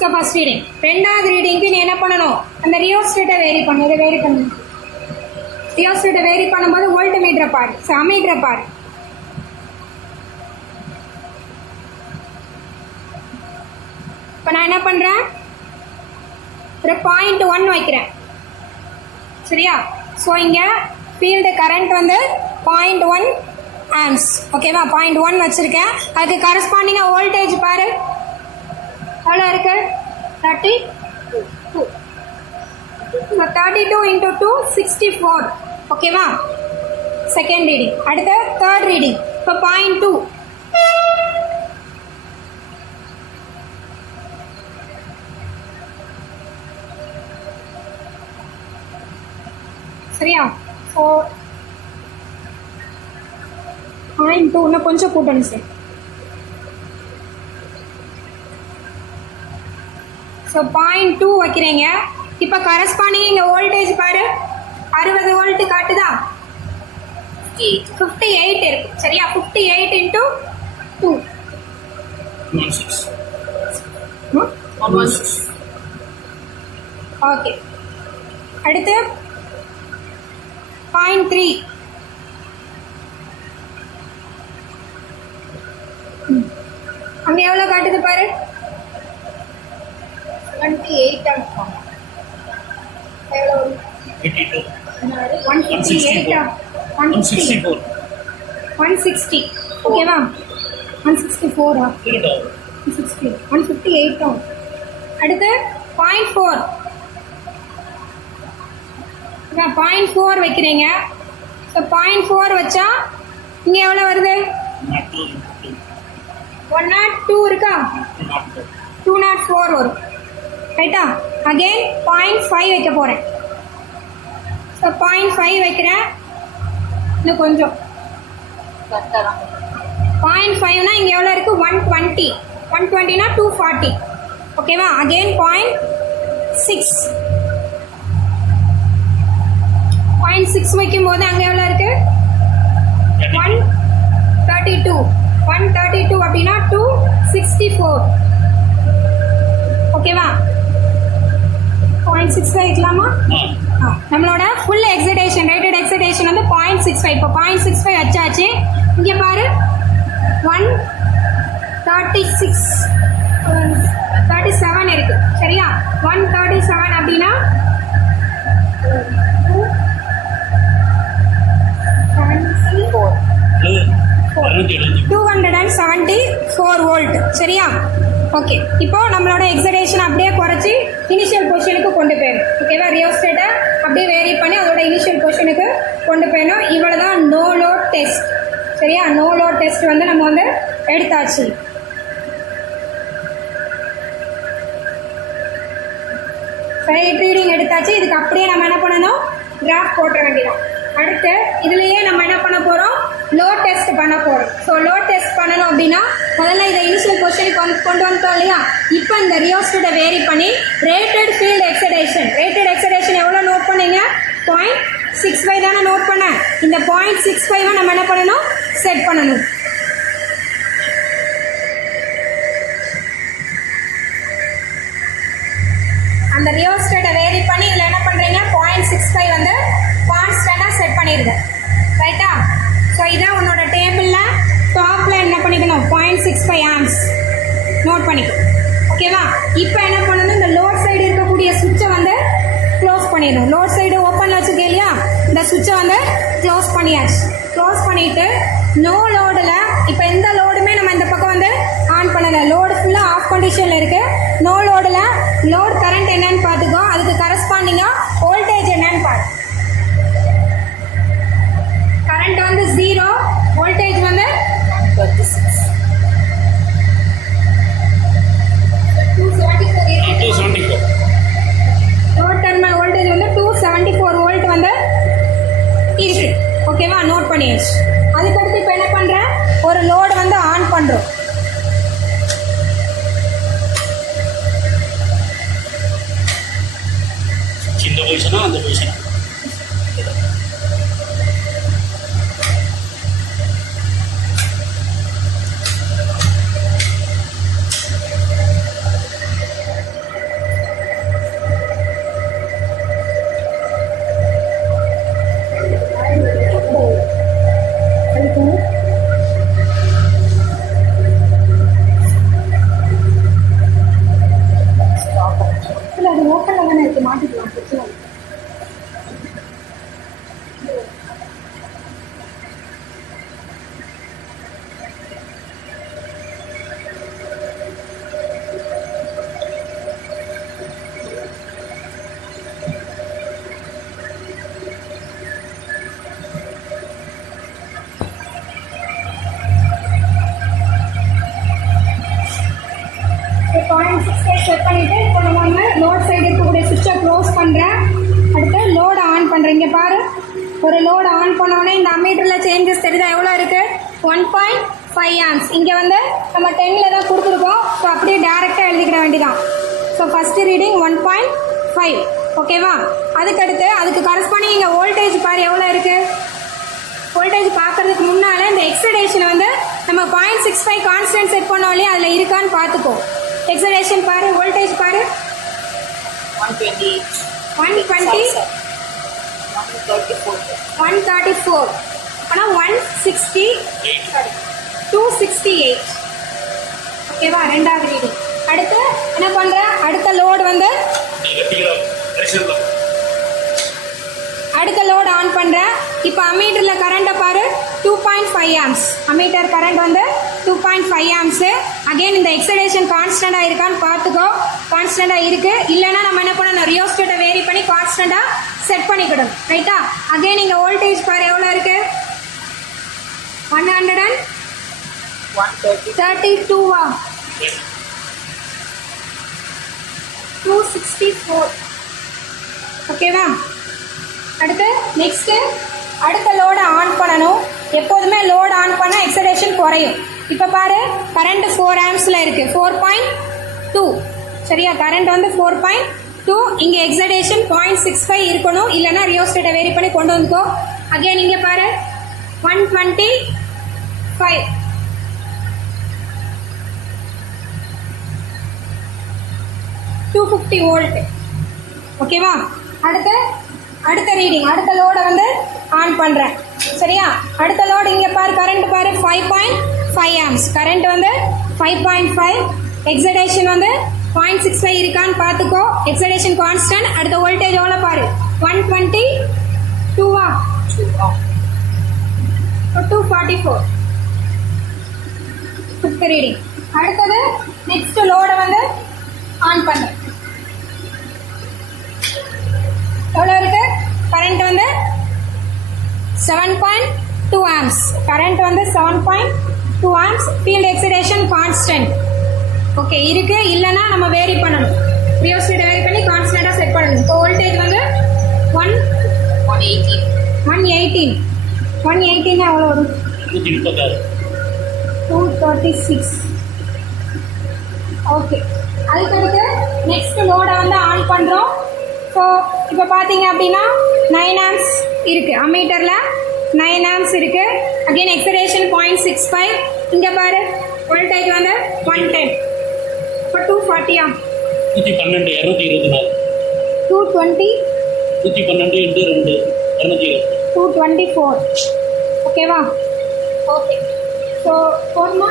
So first reading. ரெண்டாவது ரீடிங்க்கு நீ என்ன பண்ணணும், அந்த ரியோஸ்டேட்டை வேரி பண்ணு. இதை வேரி பண்ணு. ரியோஸ்டேட்டை வேரி பண்ணும்போது வோல்ட் மீட்டரை பாரு, அம்மீட்டரை பாரு. இப்போ நான் என்ன பண்றேன், ஒரு 0.1 வைக்கிறேன். சரியா? ஸோ இங்க ஃபீல்டு கரண்ட் வந்து 0.1 ஆம்ஸ். ஓகேவா? 0.1 வச்சிருக்கேன். அதுக்கு கரஸ்பாண்டிங்கா வோல்டேஜ் பாரு எவ்வளோ இருக்கு, 32. 32 into 2 64. ஓகேவா? Second reading. அடுத்த தேர்ட் ரீடிங். இப்போ 0.2. சரியா? ஸோ 0.2 இன்னும் கொஞ்சம் கூட்டணும் சார். ஸோ 0.2 வைக்கிறீங்க. இப்போ கரஸ்பாண்டிங் இங்கே வோல்டேஜ் பாரு, 60 வோல்ட் காட்டுதா, 58 இருக்கு. சரியா? 58 into 2 116. ஓகே. அடுத்து 0.3. அங்க எவ்வளவு காட்டுது பாரு, 78. 160. ஓகேவா? 164. 158. அடுத்து 0.4. 0.4 வைக்கிறீங்க. ஸோ 0.4 வச்சா இங்கே எவ்வளோ வருது? 102 இருக்கா? 204 வரும். ரைட்டா? அகெயின் 0.5 வைக்க போகிறேன். ஸோ 0.5 வைக்கிறேன். இன்னும் கொஞ்சம் 0.5னா இங்கே எவ்வளோ இருக்குது? 120. 120னா 240. ஓகேவா? அகெயின் 0.6. 0.6 வைக்கும் போது அங்கே எவ்வளோ இருக்கு? 132. 132 அப்படின்னா 264. ஓகேவா? 0.65 வைக்கலாமா? நம்மளோட ஃபுல் எக்ஸைடேஷன் ரேட்டட் எக்ஸைடேஷன் வந்து 0.65. இப்போ 0.65 வச்சாச்சு. இங்கே பாரு 136 37 இருக்கு. சரியா? 137 அப்படின்னா 274 வோல்ட். சரியா? ஓகே. இப்போ நம்மளோட எக்ஸைடேஷன் அப்படியே குறைச்சி இனிஷியல் பொசிஷனுக்கு கொண்டு போயிடும். ஓகேவா? ரியோஸ்டேட்டை அப்படியே வேரி பண்ணி அதோட இனிஷியல் பொசிஷனுக்கு கொண்டு போயிடணும். இவ்வளவுதான் நோ லோட் டெஸ்ட். சரியா? நோ லோட் டெஸ்ட் வந்து நம்ம வந்து எடுத்தாச்சு. ரைட் ரீடிங் எடுத்தாச்சு. இதுக்கு அப்படியே நம்ம என்ன பண்ணணும்? கிராஃப் போட்ட வேண்டியதான். அடுத்து இதுலயே நம்ம என்ன பண்ண போறோம்? லோட் டெஸ்ட் பண்ண போறோம். ஸோ லோட் டெஸ்ட் பண்ணணும் அப்படின்னா முதல்ல இதை இனிஷியல் பொசிஷனுக்கு கொண்டு வந்துட்டோம் இல்லையா? இப்போ இந்த ரியோஸ்டேட்டை வேரி பண்ணி ரேட்டட் ஃபீல்ட் எக்ஸைடேஷன் எவ்வளோ நோட் பண்ணீங்க? 0.65 தானே நோட் பண்ண. இந்த 0.65 நம்ம என்ன பண்ணணும்? செட் பண்ணணும். அந்த ரியோஸ்டேட்டை வேரி பண்ணி இதில் என்ன பண்ணுறீங்க? 0.65 வந்து கான்ஸ்டன்டாக செட் பண்ணிடுங்க. ரைட்டா? ஸோ இதான் உன்னோட டேபிளில் டாப்பில் என்ன பண்ணிக்கணும்? 0.65 ஆம்ஸ் நோட் பண்ணிக்கணும். ஓகேவா? இப்போ என்ன பண்ணணும்? இந்த லோட் சைடு இருக்கக்கூடிய சுவிட்சை வந்து க்ளோஸ் பண்ணிடணும். லோட் சைடு ஓப்பனில் வச்சுருக்கேன் இல்லையா? இந்த சுவிட்சை வந்து க்ளோஸ் பண்ணியாச்சு. க்ளோஸ் பண்ணிவிட்டு நோ லோடில் இப்போ எந்த லோடுமே நம்ம இந்த பக்கம் வந்து ஆன் பண்ணலை. லோடு ஃபுல்லாக ஆஃப் கண்டிஷனில் இருக்குது. நோ லோடில் லோட் கரண்ட் என்னன்னு பார்த்துக்கோ. அதுக்கு கரஸ்பாண்டிங்காக வோல்டேஜ் என்னன்னு பாரு. கரண்ட் வந்து 0, வோல்டேஜ் வந்து 274. லோட் டெர்மினல் வோல்டேஜ் வந்து 274 வோல்ட் வந்து இருக்கு. ஓகேவா? நோட் பண்ணியாச்சு. அதுக்கடுத்து இப்போ என்ன பண்றேன்? ஒரு லோடு வந்து ஆன் பண்றோம். இந்த பொசிஷனா அந்த பொசிஷனா? அது ஓப்பன்ல தானே இருக்கு. மாட்டிக்கலாம். பிரச்சனை இல்லை. செட் பண்ணிட்டு இப்போ நம்ம வந்து லோட் சைடு இருக்கக்கூடிய சுவிட்சை க்ளோஸ் பண்ணுறேன். அடுத்து லோடு ஆன் பண்ணுறேன். இங்கே பாரு, ஒரு லோடு ஆன் பண்ணோடனே இந்த அம்மீட்டரில் சேஞ்சஸ் தெரியுதா? எவ்வளோ இருக்குது? 1.5 ஆம்ஸ். இங்கே வந்து நம்ம 10ல் தான் கொடுத்துருக்கோம். ஸோ அப்படியே டேரெக்டாக எழுதிக்கிட வேண்டியதான். So first reading 1.5. ஓகேவா? அதுக்கடுத்து அதுக்கு கரஸ்பாண்டிங் இங்கே வோல்டேஜ் பாரு எவ்வளோ இருக்குது? வோல்டேஜ் பார்க்கறதுக்கு முன்னால் இந்த எக்ஸைடேஷன் வந்து நம்ம 0.65 கான்ஸ்டன்ட் செட் பண்ணோம் இல்லையா? அதில் இருக்கான்னு பார்த்துக்கோ. எக்ஸைடேஷன் பாரு, வோல்டேஜ் பாரு 134. ஆனால் 268. ஓகேவா? ரெண்டாவது ரீடிங். அடுத்து என்ன பண்ற? அடுத்த லோடு வந்து அடுத்த லோடு ஆன் பண்ணுறேன். இப்போ அம்மீட்டரில் கரண்ட்டை பாரு 2.5 ஆம்ஸ். அம்மீட்டர் கரண்ட் வந்து 2.5 ஆம்ஸு. அகெயின் இந்த எக்ஸைடேஷன் கான்ஸ்டண்டாக இருக்கான்னு பார்த்துக்கோ. கான்ஸ்டண்டாக இருக்குது. இல்லைன்னா நம்ம என்ன பண்ணணும்? ரியோஸ்டேட்டை வேரி பண்ணி கான்ஸ்டண்டாக செட் பண்ணிக்கிடணும் ரைட்டா. அகைன் இங்க வோல்டேஜ் பாரு எவ்வளோ இருக்கு 132வா 264 ஓகேவா. அடுத்து நெக்ஸ்ட் அடுத்த லோடை ஆன் பண்ணணும். எப்போதுமே லோடு ஆன் பண்ண எக்ஸைடேஷன் குறையும். இப்போ பாரு கரண்ட் 4 ஆம்ஸ்ல இருக்கு 4.2 சரியா. கரண்ட் வந்து 4.2 இங்க எக்ஸைடேஷன் 0.65 இருக்கணும், இல்லைன்னா ரியோஸ்டேட்டை வேரி பண்ணி கொண்டு வந்துக்கோ. அகைன் இங்க பாரு 125 250 வோல்ட் ஓகேவா. அடுத்த ரீடிங் அடுத்த லோடை வந்து ஆன் பண்றேன் சரியா. அடுத்த லோடு இங்க பாரு கரண்ட் பாரு 5.5 ஆம்ஸ். கரண்ட் வந்து 5.5, எக்ஸைடேஷன் வந்து 0.65 இருக்கான்னு பார்த்துக்கோ. Excitation constant. அடுத்த வோல்டேஜ் எவ்வளோ பாரு 122வா 244 ஃபிஃப்த் ரீடிங். அடுத்தது நெக்ஸ்ட் லோடை வந்து ஆன் பண்ணுறேன். எவ்வளோ இருக்கு கரண்ட் வந்து 7.2 ஆம்ஸ். கரண்ட் வந்து 7.2 amps. Field excitation constant okay இருக்கு, இல்லைன்னா நம்ம வேரி பண்ணணும். ரியோஸ்டேட்டை வேரி பண்ணி கான்ஸ்டன்டாக செட் பண்ணணும். இப்போ வோல்டேஜ் வந்து 118 எவ்வளோ வரும் 236 ஓகே. அதுக்கடுத்து நெக்ஸ்ட் லோடை வந்து ஆன் பண்ணுறோம். ஸோ இப்போ பார்த்தீங்க அப்படின்னா 9 ஆம்ஸ் இருக்குது அம்மீட்டரில் 9 ஆம்ஸ் இருக்குது. Again excitation 0.65. இங்கே பாரு வோல்டேஜ் வந்து 110. இப்போ 240 112 224 220 112 × 2 224 ஓகேவா. ஓகே ஸோ போதுமா.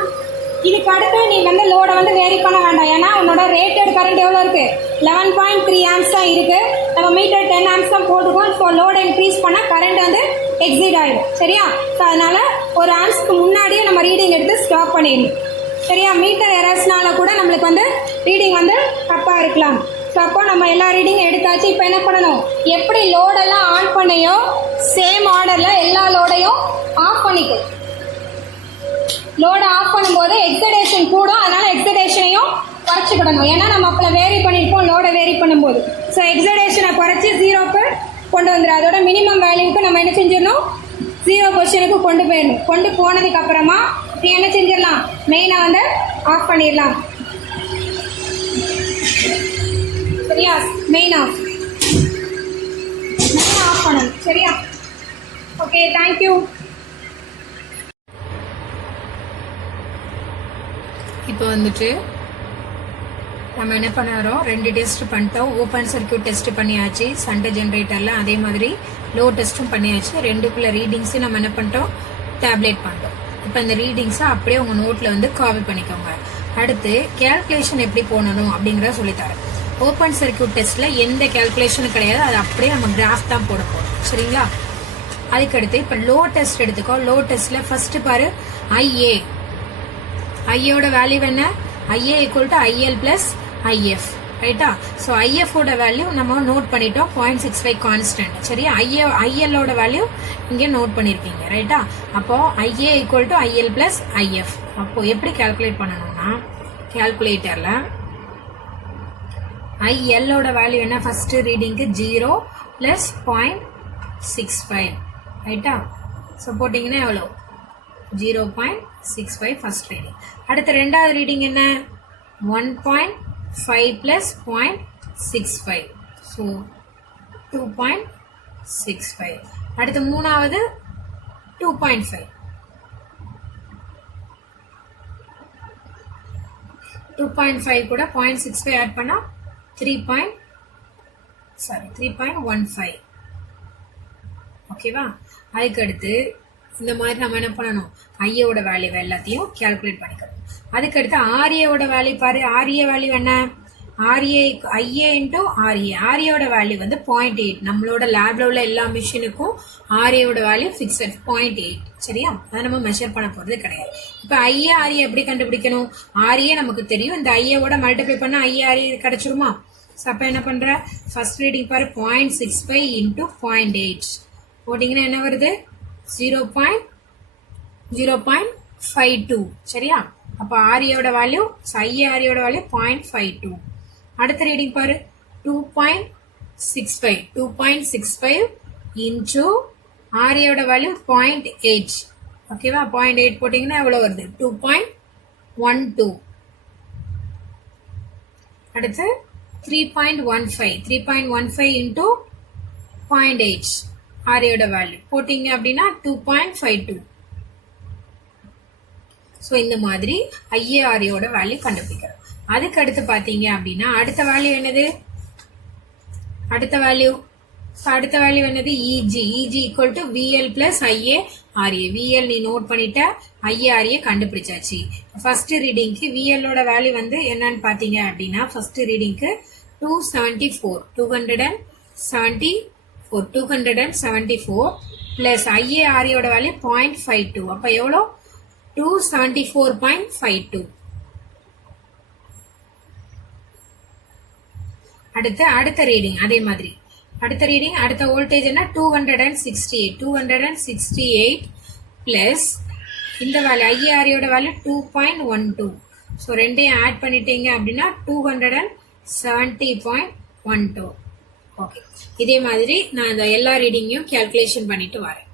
இதுக்கு அடுத்து நீ வந்து லோடை வந்து வேரி பண்ண வேண்டாம், ஏன்னா உன்னோட ரேட்டட் கரண்ட் எவ்வளோ இருக்கு 11.3 ஆம்ஸ் தான் இருக்கு. நம்ம மீட்டர் 10 ஆம்ஸ் தான் போட்டுக்கோம். ஸோ லோடை இன்க்ரீஸ் பண்ணால் கரண்ட் வந்து எக்ஸிட் ஆகிடும் சரியா. ஸோ அதனால ஒரு ஆம்ஸ்க்கு முன்னாடியே நம்ம ரீடிங் எடுத்து ஸ்டாப் பண்ணிடணும் சரியா. மீட்டர் எரர்ஸ்னால கூட நம்மளுக்கு வந்து ரீடிங் வந்து தப்பாக இருக்கலாம். ஸோ அப்போ நம்ம எல்லா ரீடிங்கும் எடுத்தாச்சு. இப்போ என்ன பண்ணணும், எப்படி லோடெல்லாம் ஆன் பண்ணையோ சேம் ஆர்டரில் எல்லா லோடையும் ஆஃப் பண்ணிக்கும். லோடை ஆஃப் பண்ணும்போது எக்ஸைடேஷன் கூடும், அதனால எக்ஸைடேஷனையும் குறைச்சிக்கிடணும். ஏன்னா நம்ம அப்போ வேரி பண்ணியிருப்போம் லோடை வேரி பண்ணும்போது. ஸோ எக்ஸைடேஷனை குறைச்சி 0க்கு கொண்டு வந்துடும். அதோட மினிமம் வேல்யூக்கு நம்ம என்ன செஞ்சிடணும் 0 பொசிஷனுக்கு கொண்டு போயிடணும். கொண்டு போனதுக்கு அப்புறமா நீ என்ன செஞ்சிடலாம் மெயினை வந்து ஆஃப் பண்ணிடலாம் சரியா. மெயின் ஆஃப் பண்ணணும் சரியா. Okay thank you. இப்போ வந்துட்டு நம்ம என்ன பண்ண வரோம் 2 டெஸ்ட் பண்ணிட்டோம். ஓப்பன் சர்க்கியூட் டெஸ்ட் பண்ணியாச்சு சண்டை ஜென்ரேட்டரில், அதே மாதிரி லோ டெஸ்ட்டும் பண்ணியாச்சு. ரெண்டுக்குள்ள ரீடிங்ஸும் நம்ம என்ன பண்ணிட்டோம் டேப்லெட் பண்ணிட்டோம். இப்போ இந்த ரீடிங்ஸை அப்படியே உங்கள் நோட்டில் வந்து காப்பி பண்ணிக்கோங்க. அடுத்து கேல்குலேஷன் எப்படி போடணும் அப்படிங்கிறத சொல்லித்தரேன். ஓப்பன் சர்க்கியூட் டெஸ்ட்டில் எந்த கேல்குலேஷனும் கிடையாது, அது அப்படியே நம்ம கிராஃப் தான் போட போகிறோம் சரிங்களா. அதுக்கடுத்து இப்போ லோ டெஸ்ட் எடுத்துக்கோ. லோ டெஸ்ட்டில் ஃபர்ஸ்ட் பாரு ஐயோட வேல்யூ என்ன IA = IL + IF ரைட்டா. ஸோ ஐஎஃபோட வேல்யூ நம்ம நோட் பண்ணிட்டோம் 0.65 கான்ஸ்டன்ட் சரியா. ஐஎல்லோட வேல்யூ இங்கே நோட் பண்ணியிருக்கீங்க ரைட்டா. அப்போ IA = IL + IF. அப்போ எப்படி கால்குலேட் பண்ணணும்னா கால்குலேட்டரில் ஐஎல்லோட வேல்யூ என்ன ஃபர்ஸ்ட் ரீடிங்க்கு 0 + 0.65 ரைட்டா. ஸோ போட்டிங்கன்னா எவ்வளோ 0.65 ஃபர்ஸ்ட் ரீடிங். அடுத்த ரெண்டாவது ரீடிங் என்ன 1.5 + 0.65 ஸோ 2.65. அடுத்து மூணாவது 2.5 2.5 கூட 0.65 ஆட் பண்ணா 3.15 ஓகேவா. அதுக்கடுத்து இந்த மாதிரி நம்ம என்ன பண்ணணும் ஐயோட வேல்யூ எல்லாத்தையும் கால்குலேட் பண்ணிக்கணும். அதுக்கடுத்து ஆர்ஏவோட வேல்யூ பாரு. ஆர்ஏ வேல்யூ என்ன IA × RA. ஆர்ஏவோட வேல்யூ வந்து 0.8. நம்மளோட லேப்ல உள்ள எல்லா மிஷினுக்கும் ஆர்ஏவோட வேல்யூ ஃபிக்ஸட் 0.8 சரியா. அதை நம்ம மெஷர் பண்ண போறது கிடையாது. இப்போ IA RA எப்படி கண்டுபிடிக்கணும், ஆர்ஏ நமக்கு தெரியும், இந்த ஐயோட மல்டிப்ளை பண்ண IA RA கிடைச்சிருமா. ஸோ அப்போ என்ன பண்ணுற, ஃபர்ஸ்ட் ரீடிங் பாரு 0.65 இன்ட்டு 0.8 போட்டிங்கன்னா என்ன வருது 0.52. சரியா? அப்போ ஆரியோட வேல்யூ ஐஏஆரியோட வேல்யூ 0.52. அடுத்த ரீடிங் பாரு 2.65 இன்ட்டு ஆரியோட வேல்யூ 0.8. ஓகேவா? 0.8 போட்டிங்கன்னா எவ்வளோ வருது 2.12. அடுத்து 3.15 இன்ட்டு 0.8 ஆரியோட வேல்யூ போட்டிங்க அப்படின்னா 2.52. ஸோ இந்த மாதிரி ஐஏஆரியோட வேல்யூ கண்டுபிடிக்கிறோம். அதுக்கு அடுத்து பார்த்தீங்க அப்படின்னா அடுத்த வேல்யூ என்னது, அடுத்த வேல்யூ என்னது EG equal to VL plus IARA. VL நீ நோட் பண்ணிட்ட, ஐஏஆர்ஏ கண்டுபிடிச்சாச்சு. ஃபர்ஸ்ட் ரீடிங்க்கு விஎல்லோட வேல்யூ வந்து என்னன்னு பார்த்தீங்க அப்படின்னா ஃபர்ஸ்ட் ரீடிங்க்கு 274 பிளஸ் ஐஏஆர்ஏயோட வேல்யூ 0.52. அப்போ எவ்வளோ 274.52. அடுத்த ரீடிங் அதே மாதிரி அடுத்த வோல்டேஜ் என்ன 268 பிளஸ் இந்த வேல்யூ ஐஏஆர்யோட வேல்யூ 2.12. ஸோ ரெண்டையும் ஆட் பண்ணிட்டீங்க அப்படின்னா 270.12. ஓகே, இதே மாதிரி நான் இந்த எல்லா ரீடிங்கையும் கேல்குலேஷன் பண்ணிட்டு வரேன்.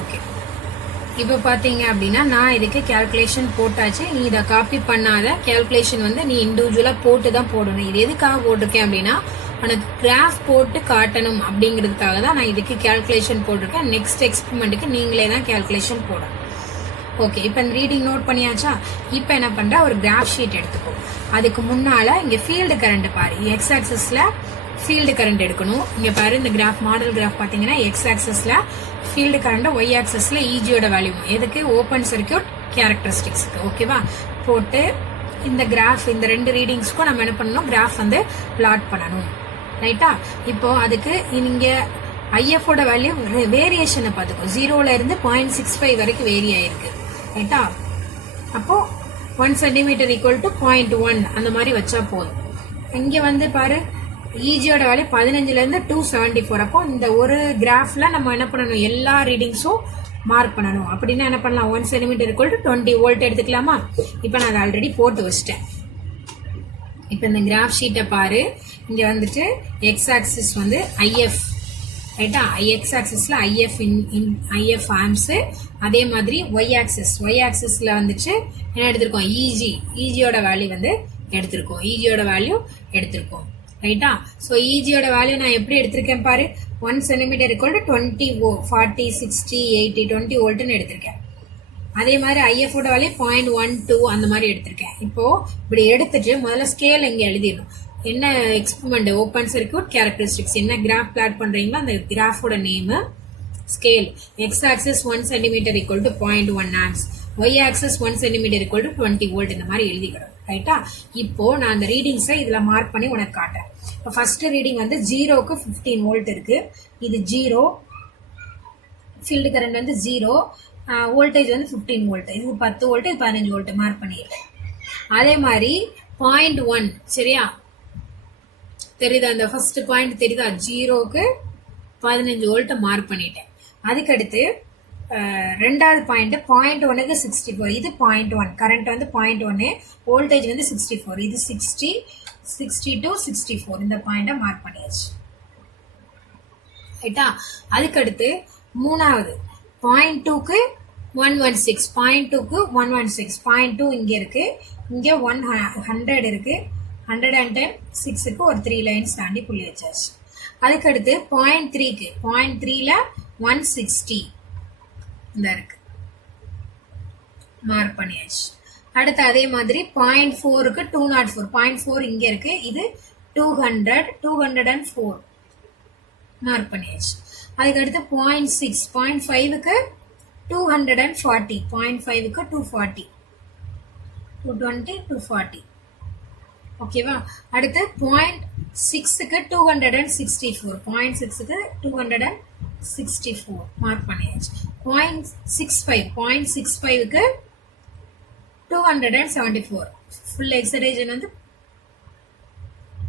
ஓகே, இப்போ பார்த்தீங்க அப்படின்னா நான் இதுக்கு கேல்குலேஷன் போட்டாச்சு. நீ இதை காப்பி பண்ணாத, கேல்குலேஷன் வந்து நீ இண்டிவிஜுவலாக போட்டு தான் போடணும். இது எதுக்காக போட்டிருக்கேன் அப்படின்னா உனக்கு கிராஃப் போட்டு காட்டணும் அப்படிங்கிறதுக்காக தான் நான் இதுக்கு கேல்குலேஷன் போட்டிருக்கேன். நெக்ஸ்ட் எக்ஸ்பெரிமெண்ட்டுக்கு நீங்களே தான் கேல்குலேஷன் போடணும். ஓகே, இப்போ இந்த ரீடிங் நோட் பண்ணியாச்சா? இப்போ என்ன பண்ணுற, ஒரு கிராஃப் ஷீட் எடுத்துக்கோ. அதுக்கு முன்னால் இங்கே ஃபீல்டு கரண்ட் பாரு. எக்ஸ் ஆக்சஸில் ஃபீல்டு கரண்ட் எடுக்கணும். இங்கே பாரு, இந்த கிராஃப் மாடல் கிராஃப் பார்த்தீங்கன்னா எக்ஸ் ஆக்சஸில் ஃபீல்டு கரண்ட், ஒய் ஆக்சஸில் இஜியோட வேல்யூ எதுக்கு ஓப்பன் சர்க்கியூட் கேரக்டரிஸ்டிக்ஸ்க்கு. ஓகேவா? போட்டு இந்த கிராஃப் இந்த ரெண்டு ரீடிங்ஸ்க்கும் நம்ம என்ன பண்ணணும், கிராஃப் வந்து பிளாட் பண்ணணும். ரைட்டா? இப்போ அதுக்கு இங்கே ஐஎஃபோட வேல்யூ வேரியேஷனை பார்த்துக்கோ. 0ல இருந்து 0.65 வரைக்கும் வேரி ஆயிருக்கு. ரைட்டா? அப்போ 1 சென்டிமீட்டர் ஈக்குவல் டு 0.1 அந்த மாதிரி வச்சா போதும். இங்கே வந்து பாரு, இஜியோட வேல்யூ 15ல இருந்து 274. அப்போ இந்த ஒரு கிராஃப்ல நம்ம என்ன பண்ணணும், எல்லா ரீடிங்ஸும் மார்க் பண்ணணும். அப்படின்னா என்ன பண்ணலாம், 1 சென்டிமீட்டர் ஈக்குவல் டு 20 வோல்ட் எடுத்துக்கலாமா? இப்போ நான் அதை ஆல்ரெடி போட்டு வச்சிட்டேன். இப்போ இந்த கிராஃப் ஷீட்டை பாரு. இங்க வந்துட்டு எக்ஸ் ஆக்சிஸ் வந்து ஐஎஃப். ரைட்டா? எக்ஸ் ஆக்சிஸ்ல ஐஎஃப் ஆம்ஸ். அதே மாதிரி ஒய் ஆக்சிஸ்ல வந்துட்டு என்ன எடுத்திருக்கோம், இஜியோட வேல்யூ வந்து எடுத்திருக்கோம். ரைட்டா? ஸோ இஜியோட வேல்யூ நான் எப்படி எடுத்திருக்கேன் பாரு. 1 சென்டிமீட்டர் ஈக்குவல் டு 20 40 60 80 20 வோல்ட்னு எடுத்திருக்கேன். அதே மாதிரி ஐஎஃபோட வேல்யூ 0.12 அந்த மாதிரி எடுத்திருக்கேன். இப்போ இப்படி எடுத்துட்டு முதல்ல ஸ்கேல் இங்க எழுதிடணும். என்ன எக்ஸ்பெரிமெண்ட், ஓப்பன் சர்க்கியூட் கேரக்டரிஸ்டிக்ஸ், என்ன கிராஃப் பிளாட் பண்றீங்களோ அந்த கிராஃபோட name, scale. X axis 1 centimetre equal to 0.1 amps, Y axis 1 centimetre equal to 20 volt இந்த மாதிரி எழுதிக்கிறோம். ரைட்டா? இப்போ நான் அந்த ரீடிங்ஸை இதுல மார்க் பண்ணி உனக்கு காட்டுறேன். இப்போ ஃபர்ஸ்ட் ரீடிங் வந்து 0க்கு 15 வோல்ட் இருக்கு. இது 0, ஃபீல்டு கரண்ட் வந்து 0, வோல்டேஜ் வந்து 15 வோல்ட். இது 10 வோல்ட், இது 15 வோல்ட் மார்க் பண்ணிடுறேன். அதே மாதிரி 0.1 சரியா தெரியுதா, அந்த ஃபர்ஸ்ட் பாயிண்ட் தெரியுதா, 0க்கு 15 வோல்ட் மார்க் பண்ணிட்டேன். அதுக்கடுத்து ரெண்டாவது பாயிண்ட் 0.1க்கு 64. இது 0.1, கரண்ட் வந்து 0.1, வோல்டேஜ் வந்து 64. இது 60 to 64 இந்த பாயிண்ட மார்க் பண்ணியாச்சு. ரைட்டா? அதுக்கடுத்து மூணாவது 0.2க்கு 116, 0.2க்கு 116, 0.2 இங்க இருக்கு, இங்க 100 இருக்கு, 106க்கு ஒரு 3 லைன்ஸ் தாண்டி புள்ளி வச்சாச்சு. அதுக்கடுத்து 0.3க்கு 0.3ல 160 இந்த இருக்கு, மார்க் பண்ணியாச்சு. அடுத்து அதே மாதிரி 0.4க்கு 204, 0.4 இங்க இருக்கு, இது 200 204 மார்க் பண்ணியாச்சு. அதுக்கடுத்து 0.6 0.5க்கு 240, 0.5க்கு 240 220 240. ஓகேவா? அடுத்து 0.6க்கு 264, 0.6க்கு 264 மார்க் பண்ணியாச்சு. 0.65க்கு 274 ஃபுல் எக்ஸரேஷன் வந்து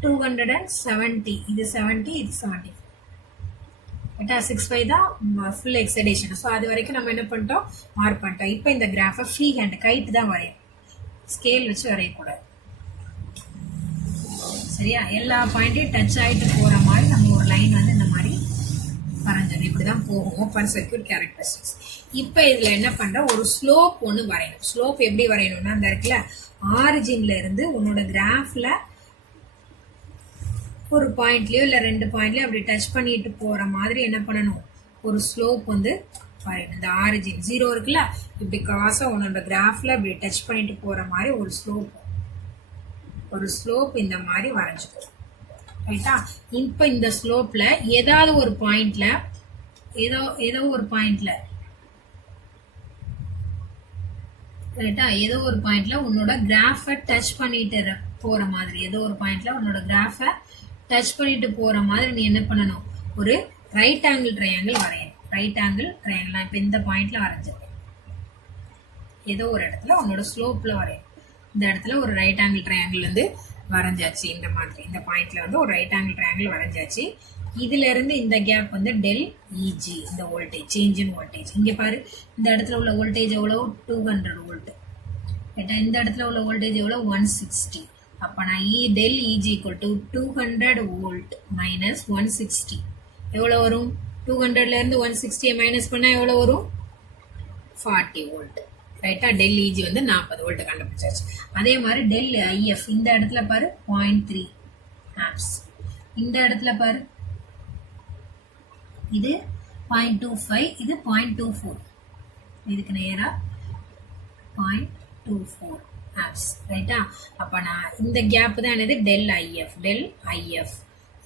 270, இது 70, இது 70. கரெக்டா 6 தான் ஃபுல் எக்ஸடேஷன். ஸோ அது வரைக்கும் நம்ம என்ன பண்ணிட்டோம், மார்க் பண்ணிட்டோம். இப்போ இந்த கிராஃபை ஃப்ரீ ஹேண்ட் கைட்டு தான் வரையும், ஸ்கேல் வச்சு வரையக்கூடாது. சரியா? எல்லா பாயிண்ட்டையும் டச் ஆகிட்டு போற மாதிரி நம்ம ஒரு லைன் வந்து இந்த மாதிரி வரைஞ்சோம். இப்படிதான் போகும் ஓப்பன் சர்க்கியூட் கேரக்டரிஸ்டிக்ஸ். இப்போ இதுல என்ன பண்ற, ஒரு ஸ்லோப் ஒன்று வரையணும். ஸ்லோப் எப்படி வரையணும்னா, அந்த இடத்துல ஆரிஜின்ல இருந்து உன்னோட கிராஃப்ல ஒரு பாயிண்ட்லயோ இல்ல 2 பாயிண்ட்லயோ அப்படி டச் பண்ணிட்டு போற மாதிரி என்ன பண்ணணும், ஒரு ஸ்லோப் வந்து வரையணும். இந்த ஆரிஜின் 0 இருக்குல்ல, இப்படி கிராஸா உன்னோட கிராஃப்ல இப்படி டச் பண்ணிட்டு போற மாதிரி ஒரு ஸ்லோப் இந்த மாதிரி வரைஞ்சுக்கோ. ரைட்டா? இப்ப இந்த ஸ்லோப்ல ஏதாவது ஒரு பாயிண்ட்ல ஏதோ ஒரு பாயிண்ட்ல ரைட்டா, ஏதோ ஒரு பாயிண்ட்ல உன்னோட கிராஃபை டச் பண்ணிட்டு போற மாதிரி, ஏதோ ஒரு பாயிண்ட்ல உன்னோட கிராஃபை டச் பண்ணிட்டு போற மாதிரி நீ என்ன பண்ணணும், ஒரு ரைட் ஆங்கிள் ட்ரையாங்கிள் வரையணும். ரைட் ஆங்கிள் ட்ரையாங்கிள் நான் இப்ப இந்த பாயிண்ட்ல வரைஞ்சிருக்கேன். ஏதோ ஒரு இடத்துல உன்னோட ஸ்லோப்ல வரையணும். இந்த இடத்துல ஒரு ரைட் ஆங்கிள் ட்ரையாங்கிள் வந்து வரைஞ்சாச்சு. இந்த மாதிரி இந்த பாயிண்ட்ல வந்து ஒரு ரைட் ஆங்கிள் ட்ரையாங்கிள் வரைஞ்சாச்சு. இதுல இருந்து இந்த கேப் வந்து டெல் இஜி, இந்த வோல்டேஜ், சேஞ்ச் இன் வோல்டேஜ். இங்க பாரு, இந்த இடத்துல உள்ள வோல்டேஜ் எவ்வளவு, 200 வோல்ட். இந்த இடத்துல உள்ள வோல்டேஜ் எவ்வளவு, 160. அப்ப நான் del EG equal to 200 volt minus 160 எவ்வளவு வரும், 200ல இருந்து 160 மைனஸ் பண்ணா எவ்வளவு வரும், 40 வோல்ட். ரைட்டா? டெல் இஜி வந்து 40 வோல்ட் கண்டுபிடிச்சாச்சு. அதே மாதிரி டெல் ஐஎஃப் இந்த இடத்துல பாரு 0.3 ஆம்ப்ஸ். இந்த இடத்துல பாரு இது 0.25, இது 0.24, இதுக்கு நேரா 0.24 ஆம்ப்ஸ். ரைட்டா? அப்ப நான் இந்த கேப் தான் என்னது, del I F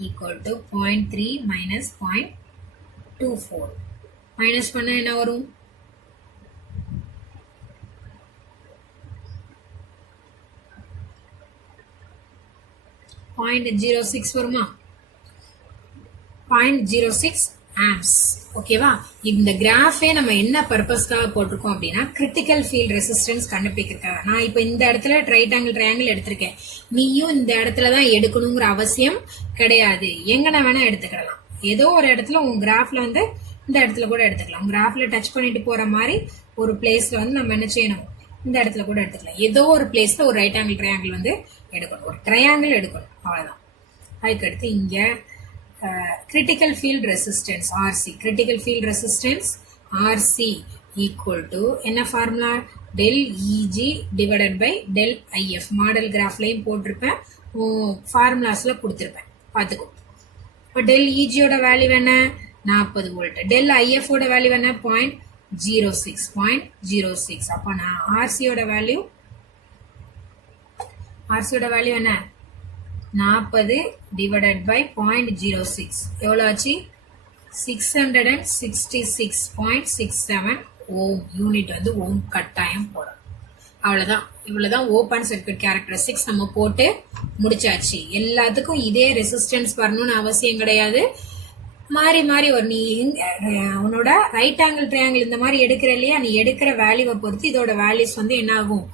equal to 0.3 minus 0.24. Minus பண்ண என்ன வரும், 0.06 வருமா, 0.06 ஆம்ப்ஸ். ஓகேவா? இந்த கிராஃபே நம்ம என்ன பர்பஸ்க்காக போட்டிருக்கோம் அப்படின்னா, கிரிட்டிக்கல் ஃபீல்ட் ரெசிஸ்டன்ஸ் கண்டுபிடிக்கிறதுக்காக. நான் இப்ப இந்த இடத்துல ரைட் ஆங்கிள் ட்ரையாங்கிள் எடுத்திருக்கேன், நீயும் இந்த இடத்துல தான் எடுக்கணுங்கிற அவசியம் கிடையாது. எங்கன வேணா எடுத்துக்கலாம். ஏதோ ஒரு இடத்துல உங்க கிராஃப்ல வந்து இந்த இடத்துல கூட எடுத்துக்கலாம். கிராஃப்ல டச் பண்ணிட்டு போற மாதிரி ஒரு பிளேஸ்ல வந்து நம்ம என்ன செய்யணும், இந்த இடத்துல கூட எடுத்துக்கலாம். ஏதோ ஒரு பிளேஸ்ல ஒரு ரைட் ஆங்கிள் ட்ரையாங்கிள் வந்து எடுக்கணும், ஒரு ட்ரையாங்கிள் எடுக்கணும், அவ்வளவுதான். அதுக்கு அடுத்து இங்க critical field resistance RC, critical field resistance RC equal to என்ன formula, del EG divided by del IF. Model கிராஃப்லையும் போட்டிருப்பேன், ஃபார்முலாஸ்ல கொடுத்திருப்பேன், பார்த்துக்கோ. இப்போ del EG ஓட வேல்யூ என்ன, 40 வோல்ட். del IF ஓட வேல்யூ என்ன, 0.06. அப்ப நான் RC ஓட வேல்யூ என்ன, 40 divided by 0.06 எவ்வளவு ஆச்சு, 666.67 ஓம். யூனிட் வந்து ஓம் கட்டாயம் போடும். அவ்வளவுதான். இவ்வளவுதான் ஓபன் சர்க்யூட் கேரக்டரிஸ்டிக்ஸ் நம்ம போட்டு முடிச்சாச்சு. எல்லாத்துக்கும் இதே ரெசிஸ்டன்ஸ் வரணும்னு அவசியம் கிடையாது. மாறி மாறி ஒரு நீ உன்னோட ரைட் ஆங்கிள் ட்ரையாங்கிள் இந்த மாதிரி எடுக்கிற இல்லையா, நீ எடுக்கிற வேல்யூவை பொறுத்து இதோட வேல்யூஸ் வந்து என்ன ஆகும்,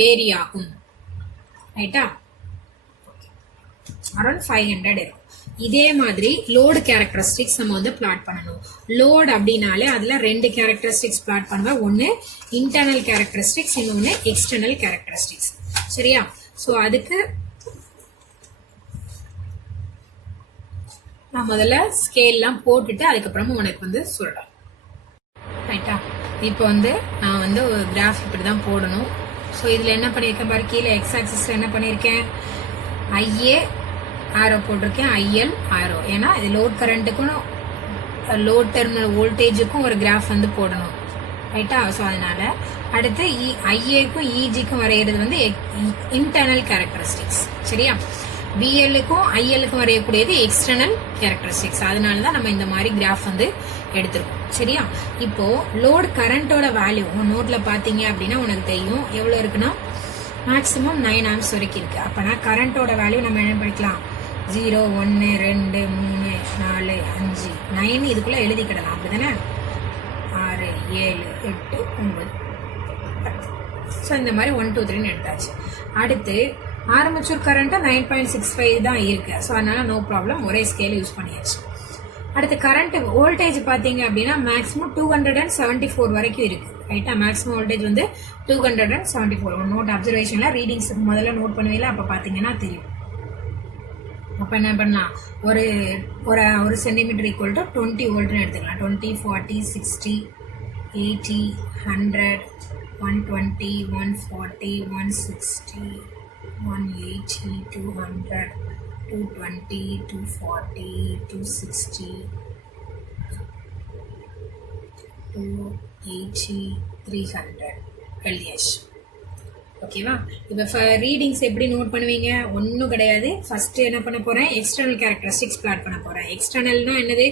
வேரி ஆகும். ரைட்டா? அரௌண்ட் 500 இருக்கும். இதே மாதிரி லோடு கேரக்டரிஸ்டிக்ஸ் நம்ம வந்து பிளாட் பண்ணணும். லோடு அப்படின்னாலே அதுல 2 கேரக்டரிஸ்டிக்ஸ் பிளாட் பண்ணுவேன். ஒன்னு இன்டர்னல் கேரக்டரிஸ்டிக்ஸ், இன்னொன்னு எக்ஸ்டர்னல் கேரக்டரிஸ்டிக்ஸ். சரியா? சோ அதுக்கு நான் முதல்ல ஸ்கேல்லாம் போட்டுட்டு அதுக்கப்புறமா உனக்கு வந்து சொல்றேன். ரைட்டா? இப்போ வந்து நான் வந்து ஒரு கிராஃப் இப்படிதான் போடணும். ஸோ இதுல என்ன பண்ணிருக்கேன் பாரு, கீழே எக்ஸ் ஆக்சிஸ்ல என்ன பண்ணிருக்கேன், ஐஏ ஆரோ போட்டிருக்கேன், ஐஎல் ஆரோ. ஏன்னா இது லோட் கரண்ட்டுக்கும் லோட் டெர்மினல் வோல்டேஜுக்கும் ஒரு கிராஃப் வந்து போடணும். ரைட்டா? ஸோ அதனால அடுத்து ஐஏக்கும் இஜிக்கும் வரைகிறது வந்து இன்டர்னல் கேரக்டரிஸ்டிக்ஸ். சரியா? பிஎல்லுக்கும் ஐஎல்லுக்கும் வரையக்கூடியது எக்ஸ்டர்னல் கேரக்டரிஸ்டிக்ஸ். அதனாலதான் நம்ம இந்த மாதிரி கிராஃப் வந்து எடுத்திருக்கோம். சரியா? இப்போ லோட் கரண்டோட வேல்யூ நோட்ல பாத்தீங்க அப்படின்னா உனக்கு தெரியும் எவ்வளவு இருக்குன்னா மேக்சிமம் 9 ஆம்ஸ் வரைக்கும் இருக்கு. அப்பனா கரண்டோட வேல்யூ நம்ம என்ன படிக்கலாம், 0, 1, 2, 3, 4, 5, 9 இதுக்குள்ள எழுதிக்கிடலாம். அப்படிதானே? 6, 7, 8, 9, 10. ஸோ இந்த மாதிரி 1, 2, 3 எடுத்தாச்சு. அடுத்து ஆர்மச்சூர் கரண்ட் 9.65 தான் இருக்கு. ஸோ அதனால நோ ப்ராப்ளம், ஒரே ஸ்கேல் யூஸ் பண்ணியாச்சு. அடுத்து கரண்ட் வோல்டேஜ் பாத்தீங்க அப்படின்னா மேக்ஸிமம் 274 வரைக்கும் இருக்கு. ரைட்டா, மேக்ஸிமம் வோல்டேஜ் வந்து 274. நோட் அப்சர்வேஷன்ல ரீடிங்ஸ் முதல்ல நோட் பண்ணுவீங்களா, அப்ப பாத்தீங்கன்னா தெரியும். அப்ப என்ன பண்ணலாம், ஒரு ஒரு சென்டிமீட்டர் ஈக்குவல் டு 20 வோல்ட்னு எடுத்துக்கலாம். 20, 40, 60, 80, 100, 120, 140, 160, 180, 200, 220, 240, 260, 280, 300 எழுதியாச்சு. ஓகேவா? இப்போ ரீடிங்ஸ் எப்படி நோட் பண்ணுவீங்க? ஒன்றும் கிடையாது. ஃபர்ஸ்ட் என்ன பண்ண போறேன், எக்ஸ்டர்னல் கேரக்டரிஸ்டிக்ஸ் பிளாட் பண்ண போறேன். எக்ஸ்டர்னல்னா என்னது,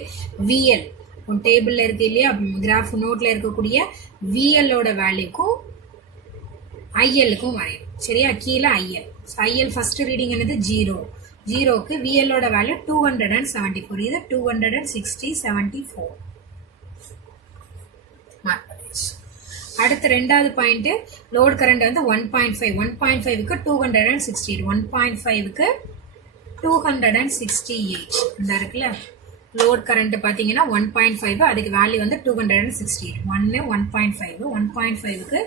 விஎல் உன் டேபிள்ல இருக்கு இல்லையா, கிராஃப் நோட்ல இருக்கக்கூடிய விஎல்லோட வேல்யூக்கும் ஐஎல்லுக்கும் வரையும். சரியா, கீழே ஐஎல். ஐஎல் ஃபர்ஸ்ட் ரீடிங் என்னது 0. 0க்கு விஎல்லோட வேல்யூ 274. இது 260, 74. அடுத்த ரெண்டாவது பாயிண்ட், லோட் கரண்ட் வந்து 1.5. 1.5க்கு 260, 1.5க்கு 268 இந்த இருக்குல்ல. லோட் கரண்ட் பாத்தீங்கன்னா 1.5, அதுக்கு வேல்யூ வந்து 268. 1.5, 1.5க்கு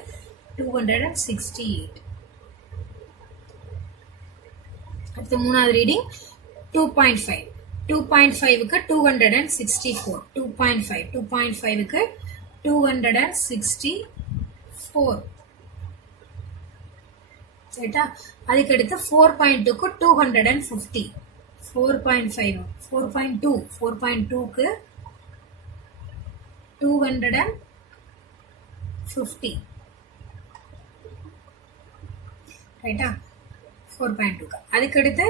268. அடுத்து மூணாவது ரீடிங் 2.5. 2.5க்கு 264. 2.5க்கு 264. சரிட்டா, அதுக்கு அடுத்து 4.2க்கு 250. 4.5, 4.2க்கு 250. ரைட்டா, 4.2க்கு. அதுக்கு அடுத்து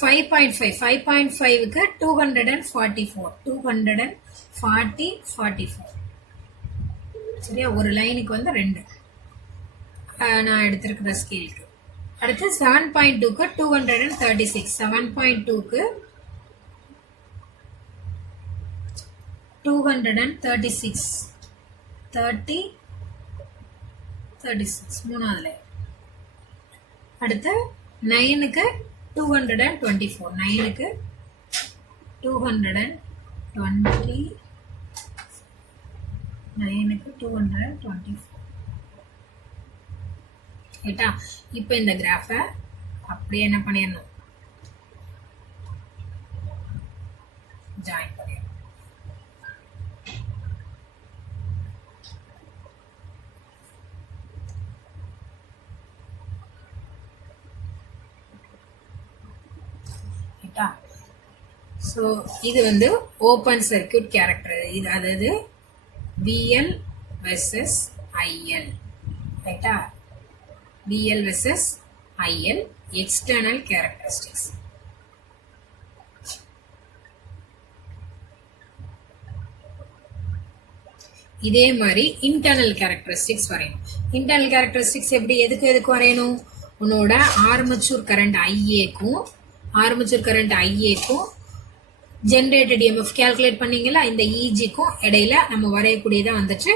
5.5. 5.5க்கு 244. 244. சரியா, ஒரு லைனுக்கு வந்து 2 நான் எடுத்திருக்கிற ஸ்கேலுக்கு. அடுத்து 7.2க்கு 236. 7.2க்கு 236. 36 மூணாவது லைன். அடுத்து 9க்கு 224. 9க்கு 220. 9க்கு 224. ரைட்டா, இப்போ இந்த கிராஃப அப்படியே என்ன பண்ணிடணும், ஜாயின் பண்ணிடணும். ரைட்டா, ஸோ இது வந்து ஓப்பன் சர்க்கியூட் கேரக்டர். இது அதாவது VL versus IL. ரைட்டா, VL versus IL external characteristics. இதே மாதிரி இன்டர்னல் கேரக்டரிஸ்டிக்ஸ் வரையணும். இன்டர்னல் கேரக்டரிஸ்டிக்ஸ் எப்படி, எதுக்கு வரையணும், உன்னோட ஆர்மச்சூர் கரண்ட் ஐஏக்கும் ஜென்ரேட்டட் EMF கால்குலேட் பண்ணீங்களா, இந்த இஜிக்கும் இடையில நம்ம வரையக்கூடியதான் வந்துட்டு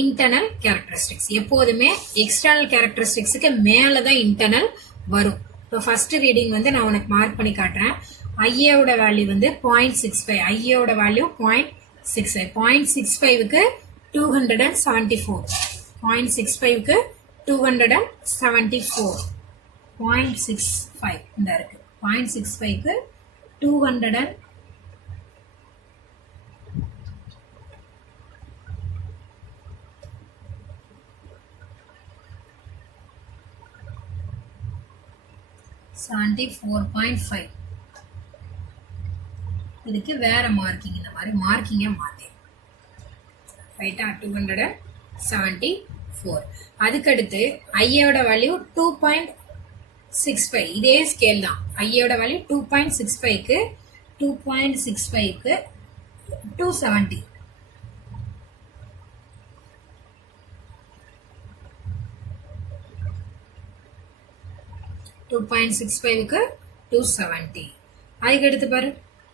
இன்டர்னல் கேரக்டரிஸ்டிக்ஸ். எப்போதுமே எக்ஸ்டர்னல் கேரக்டரிஸ்டிக்ஸுக்கு மேலதான் இன்டர்னல் வரும். இப்போ ஃபர்ஸ்ட் ரீடிங் வந்து நான் உனக்கு மார்க் பண்ணி காட்டுறேன். ஐஏவோட வேல்யூ வந்து 0.65. ஐஏவோட வேல்யூ 0.65. 0.65க்கு 274. 0.65க்கு 274. 0.65 இந்த இருக்கு. 0.65க்கு 200. இதுக்கு வேற மார்க்கிங், இந்த மாதிரி மார்க்கிங்க மாத்தேன். ரைட்டா, 274. அதுக்கடுத்து ஐயோட வேல்யூ 2.65. இதே ஸ்கேல் தான். ஐயோட வேல்யூ 2.65க்கு 2.65க்கு 270. க்கு 270. அதுக்கு எடுத்து பாரு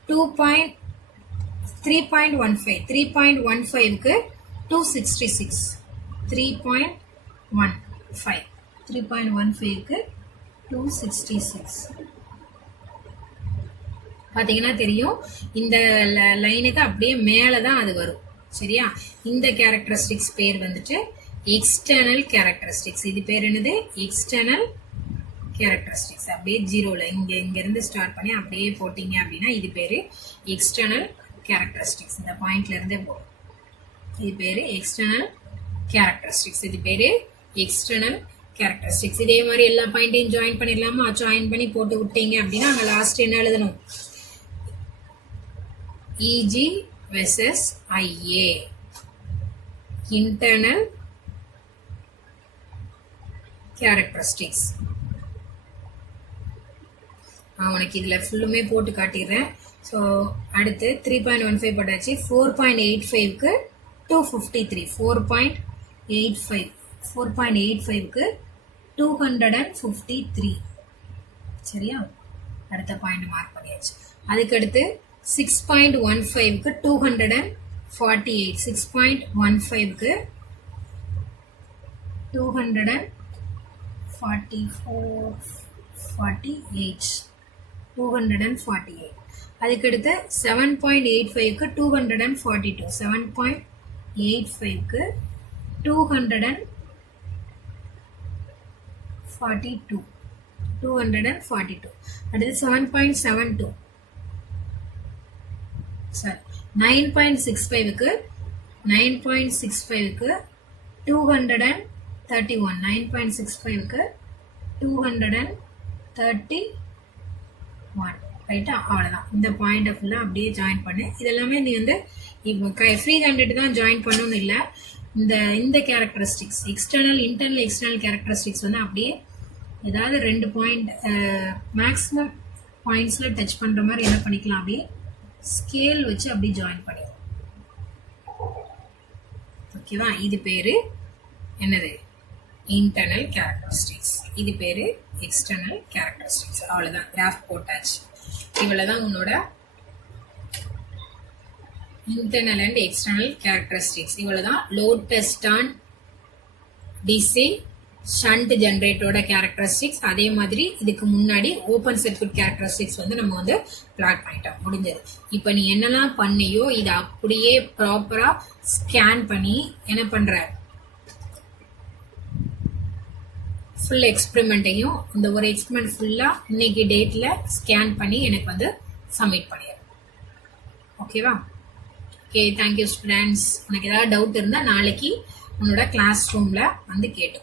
3.15. 3.15க்கு 266. 3.15. 3.15க்கு 266. பாத்தீங்கன்னா தெரியும், இந்த லைனுக்கு அப்படியே மேலதான் அது வரும். சரியா? இந்த கேரக்டரிஸ்டிக்ஸ் பேர் வந்துட்டு எக்ஸ்டர்னல் கேரக்டரிஸ்டிக்ஸ். இது பேர் என்னது? External characteristics. அப்படியே ஜீரோல இங்க இருந்து ஸ்டார்ட் பண்ணி அப்படியே போட்டீங்க அப்படின்னா இது பேரு எக்ஸ்டர்னல் கேரக்டரிஸ்டிக்ஸ். இந்த பாயிண்ட்ல இருந்தே போகும். இது பேரு எக்ஸ்டர்னல் கேரக்டரிஸ்டிக்ஸ். இது பேரு எக்ஸ்டர்னல் கேரக்டரிஸ்டிக்ஸ். இதே மாதிரி எல்லா பாயிண்டையும் ஜாயின் பண்ணிடலாமா? ஜாயின் பண்ணி போட்டு விட்டீங்க அப்படின்னா அங்க லாஸ்ட் என்ன எழுதணும்? EG versus IA, internal characteristics. உனக்கு இதுல ஃபுல்லுமே போட்டு காட்டிடுறேன். ஸோ அடுத்து 3.15 போட்டாச்சு. 4.85க்கு 253. 4.85க்கு 253. சரியா? அடுத்த பாயிண்ட் மார்க் பண்ணியாச்சு. அதுக்கு அடுத்து 6.15க்கு 248. 6.15க்கு 248. அதுக்கடுத்து 7.85க்கு 242. 7.85க்கு 242. அடுத்து 7.72. சரி, 9.65க்கு 231. 9.65க்கு 231. ரைட்டா? அவ்வளவுதான். இந்த பாயிண்ட் ஃபுல்லா அப்படியே ஜாயின் பண்ணு. இதெல்லாமே நீ வந்து ஃப்ரீ ஹேண்டட் தான் ஜாயின் பண்ணணும்னு இல்லை. இந்த characteristics external internal external characteristics வந்து அப்படியே ஏதாவது 2 பாயிண்ட் மேக்ஸிமம் பாயிண்ட்ஸ்ல டச் பண்ற மாதிரி என்ன பண்ணிக்கலாம்? அப்படியே ஸ்கேல் வச்சு அப்படியே ஜாயின் பண்ணிடும். ஓகேவா? இது பேரு என்னது? Internal characteristics. இது பேரு எக்ஸ்டர்னல் கேரக்டரிஸ்டிக்ஸ். அவ்வளவுதான், கிராஃப் போட்டாச்சு. இவ்வளவுதான் உன்னோட இன்டர்னல் அண்ட் எக்ஸ்டர்னல் கேரக்டரிஸ்டிக்ஸ். இவ்வளவுதான் load test on DC shunt ஜெனரேட்டரோட கேரக்டரிஸ்டிக்ஸ். அதே மாதிரி இதுக்கு முன்னாடி ஓபன் சர்க்யூட் கேரக்டரிஸ்டிக்ஸ் வந்து நம்ம வந்து பிளாட் பண்ணிட்டோம். முடிஞ்சது. இப்ப நீ என்னெல்லாம் பண்ணியோ இதை அப்படியே ப்ராப்பரா ஸ்கேன் பண்ணி என்ன பண்ற? ஃபுல் எக்ஸ்பெரிமெண்ட்டையும் இந்த ஒரு எக்ஸ்பெரிமெண்ட் ஃபுல்லா இன்னைக்கு டேட்ல ஸ்கேன் பண்ணி எனக்கு வந்து சப்மிட் பண்ணிடு. ஓகேவா? Okay, thank you students. உனக்கு ஏதாவது டவுட் இருந்தா நாளைக்கு உன்னோட கிளாஸ் ரூம்ல வந்து கேட்டு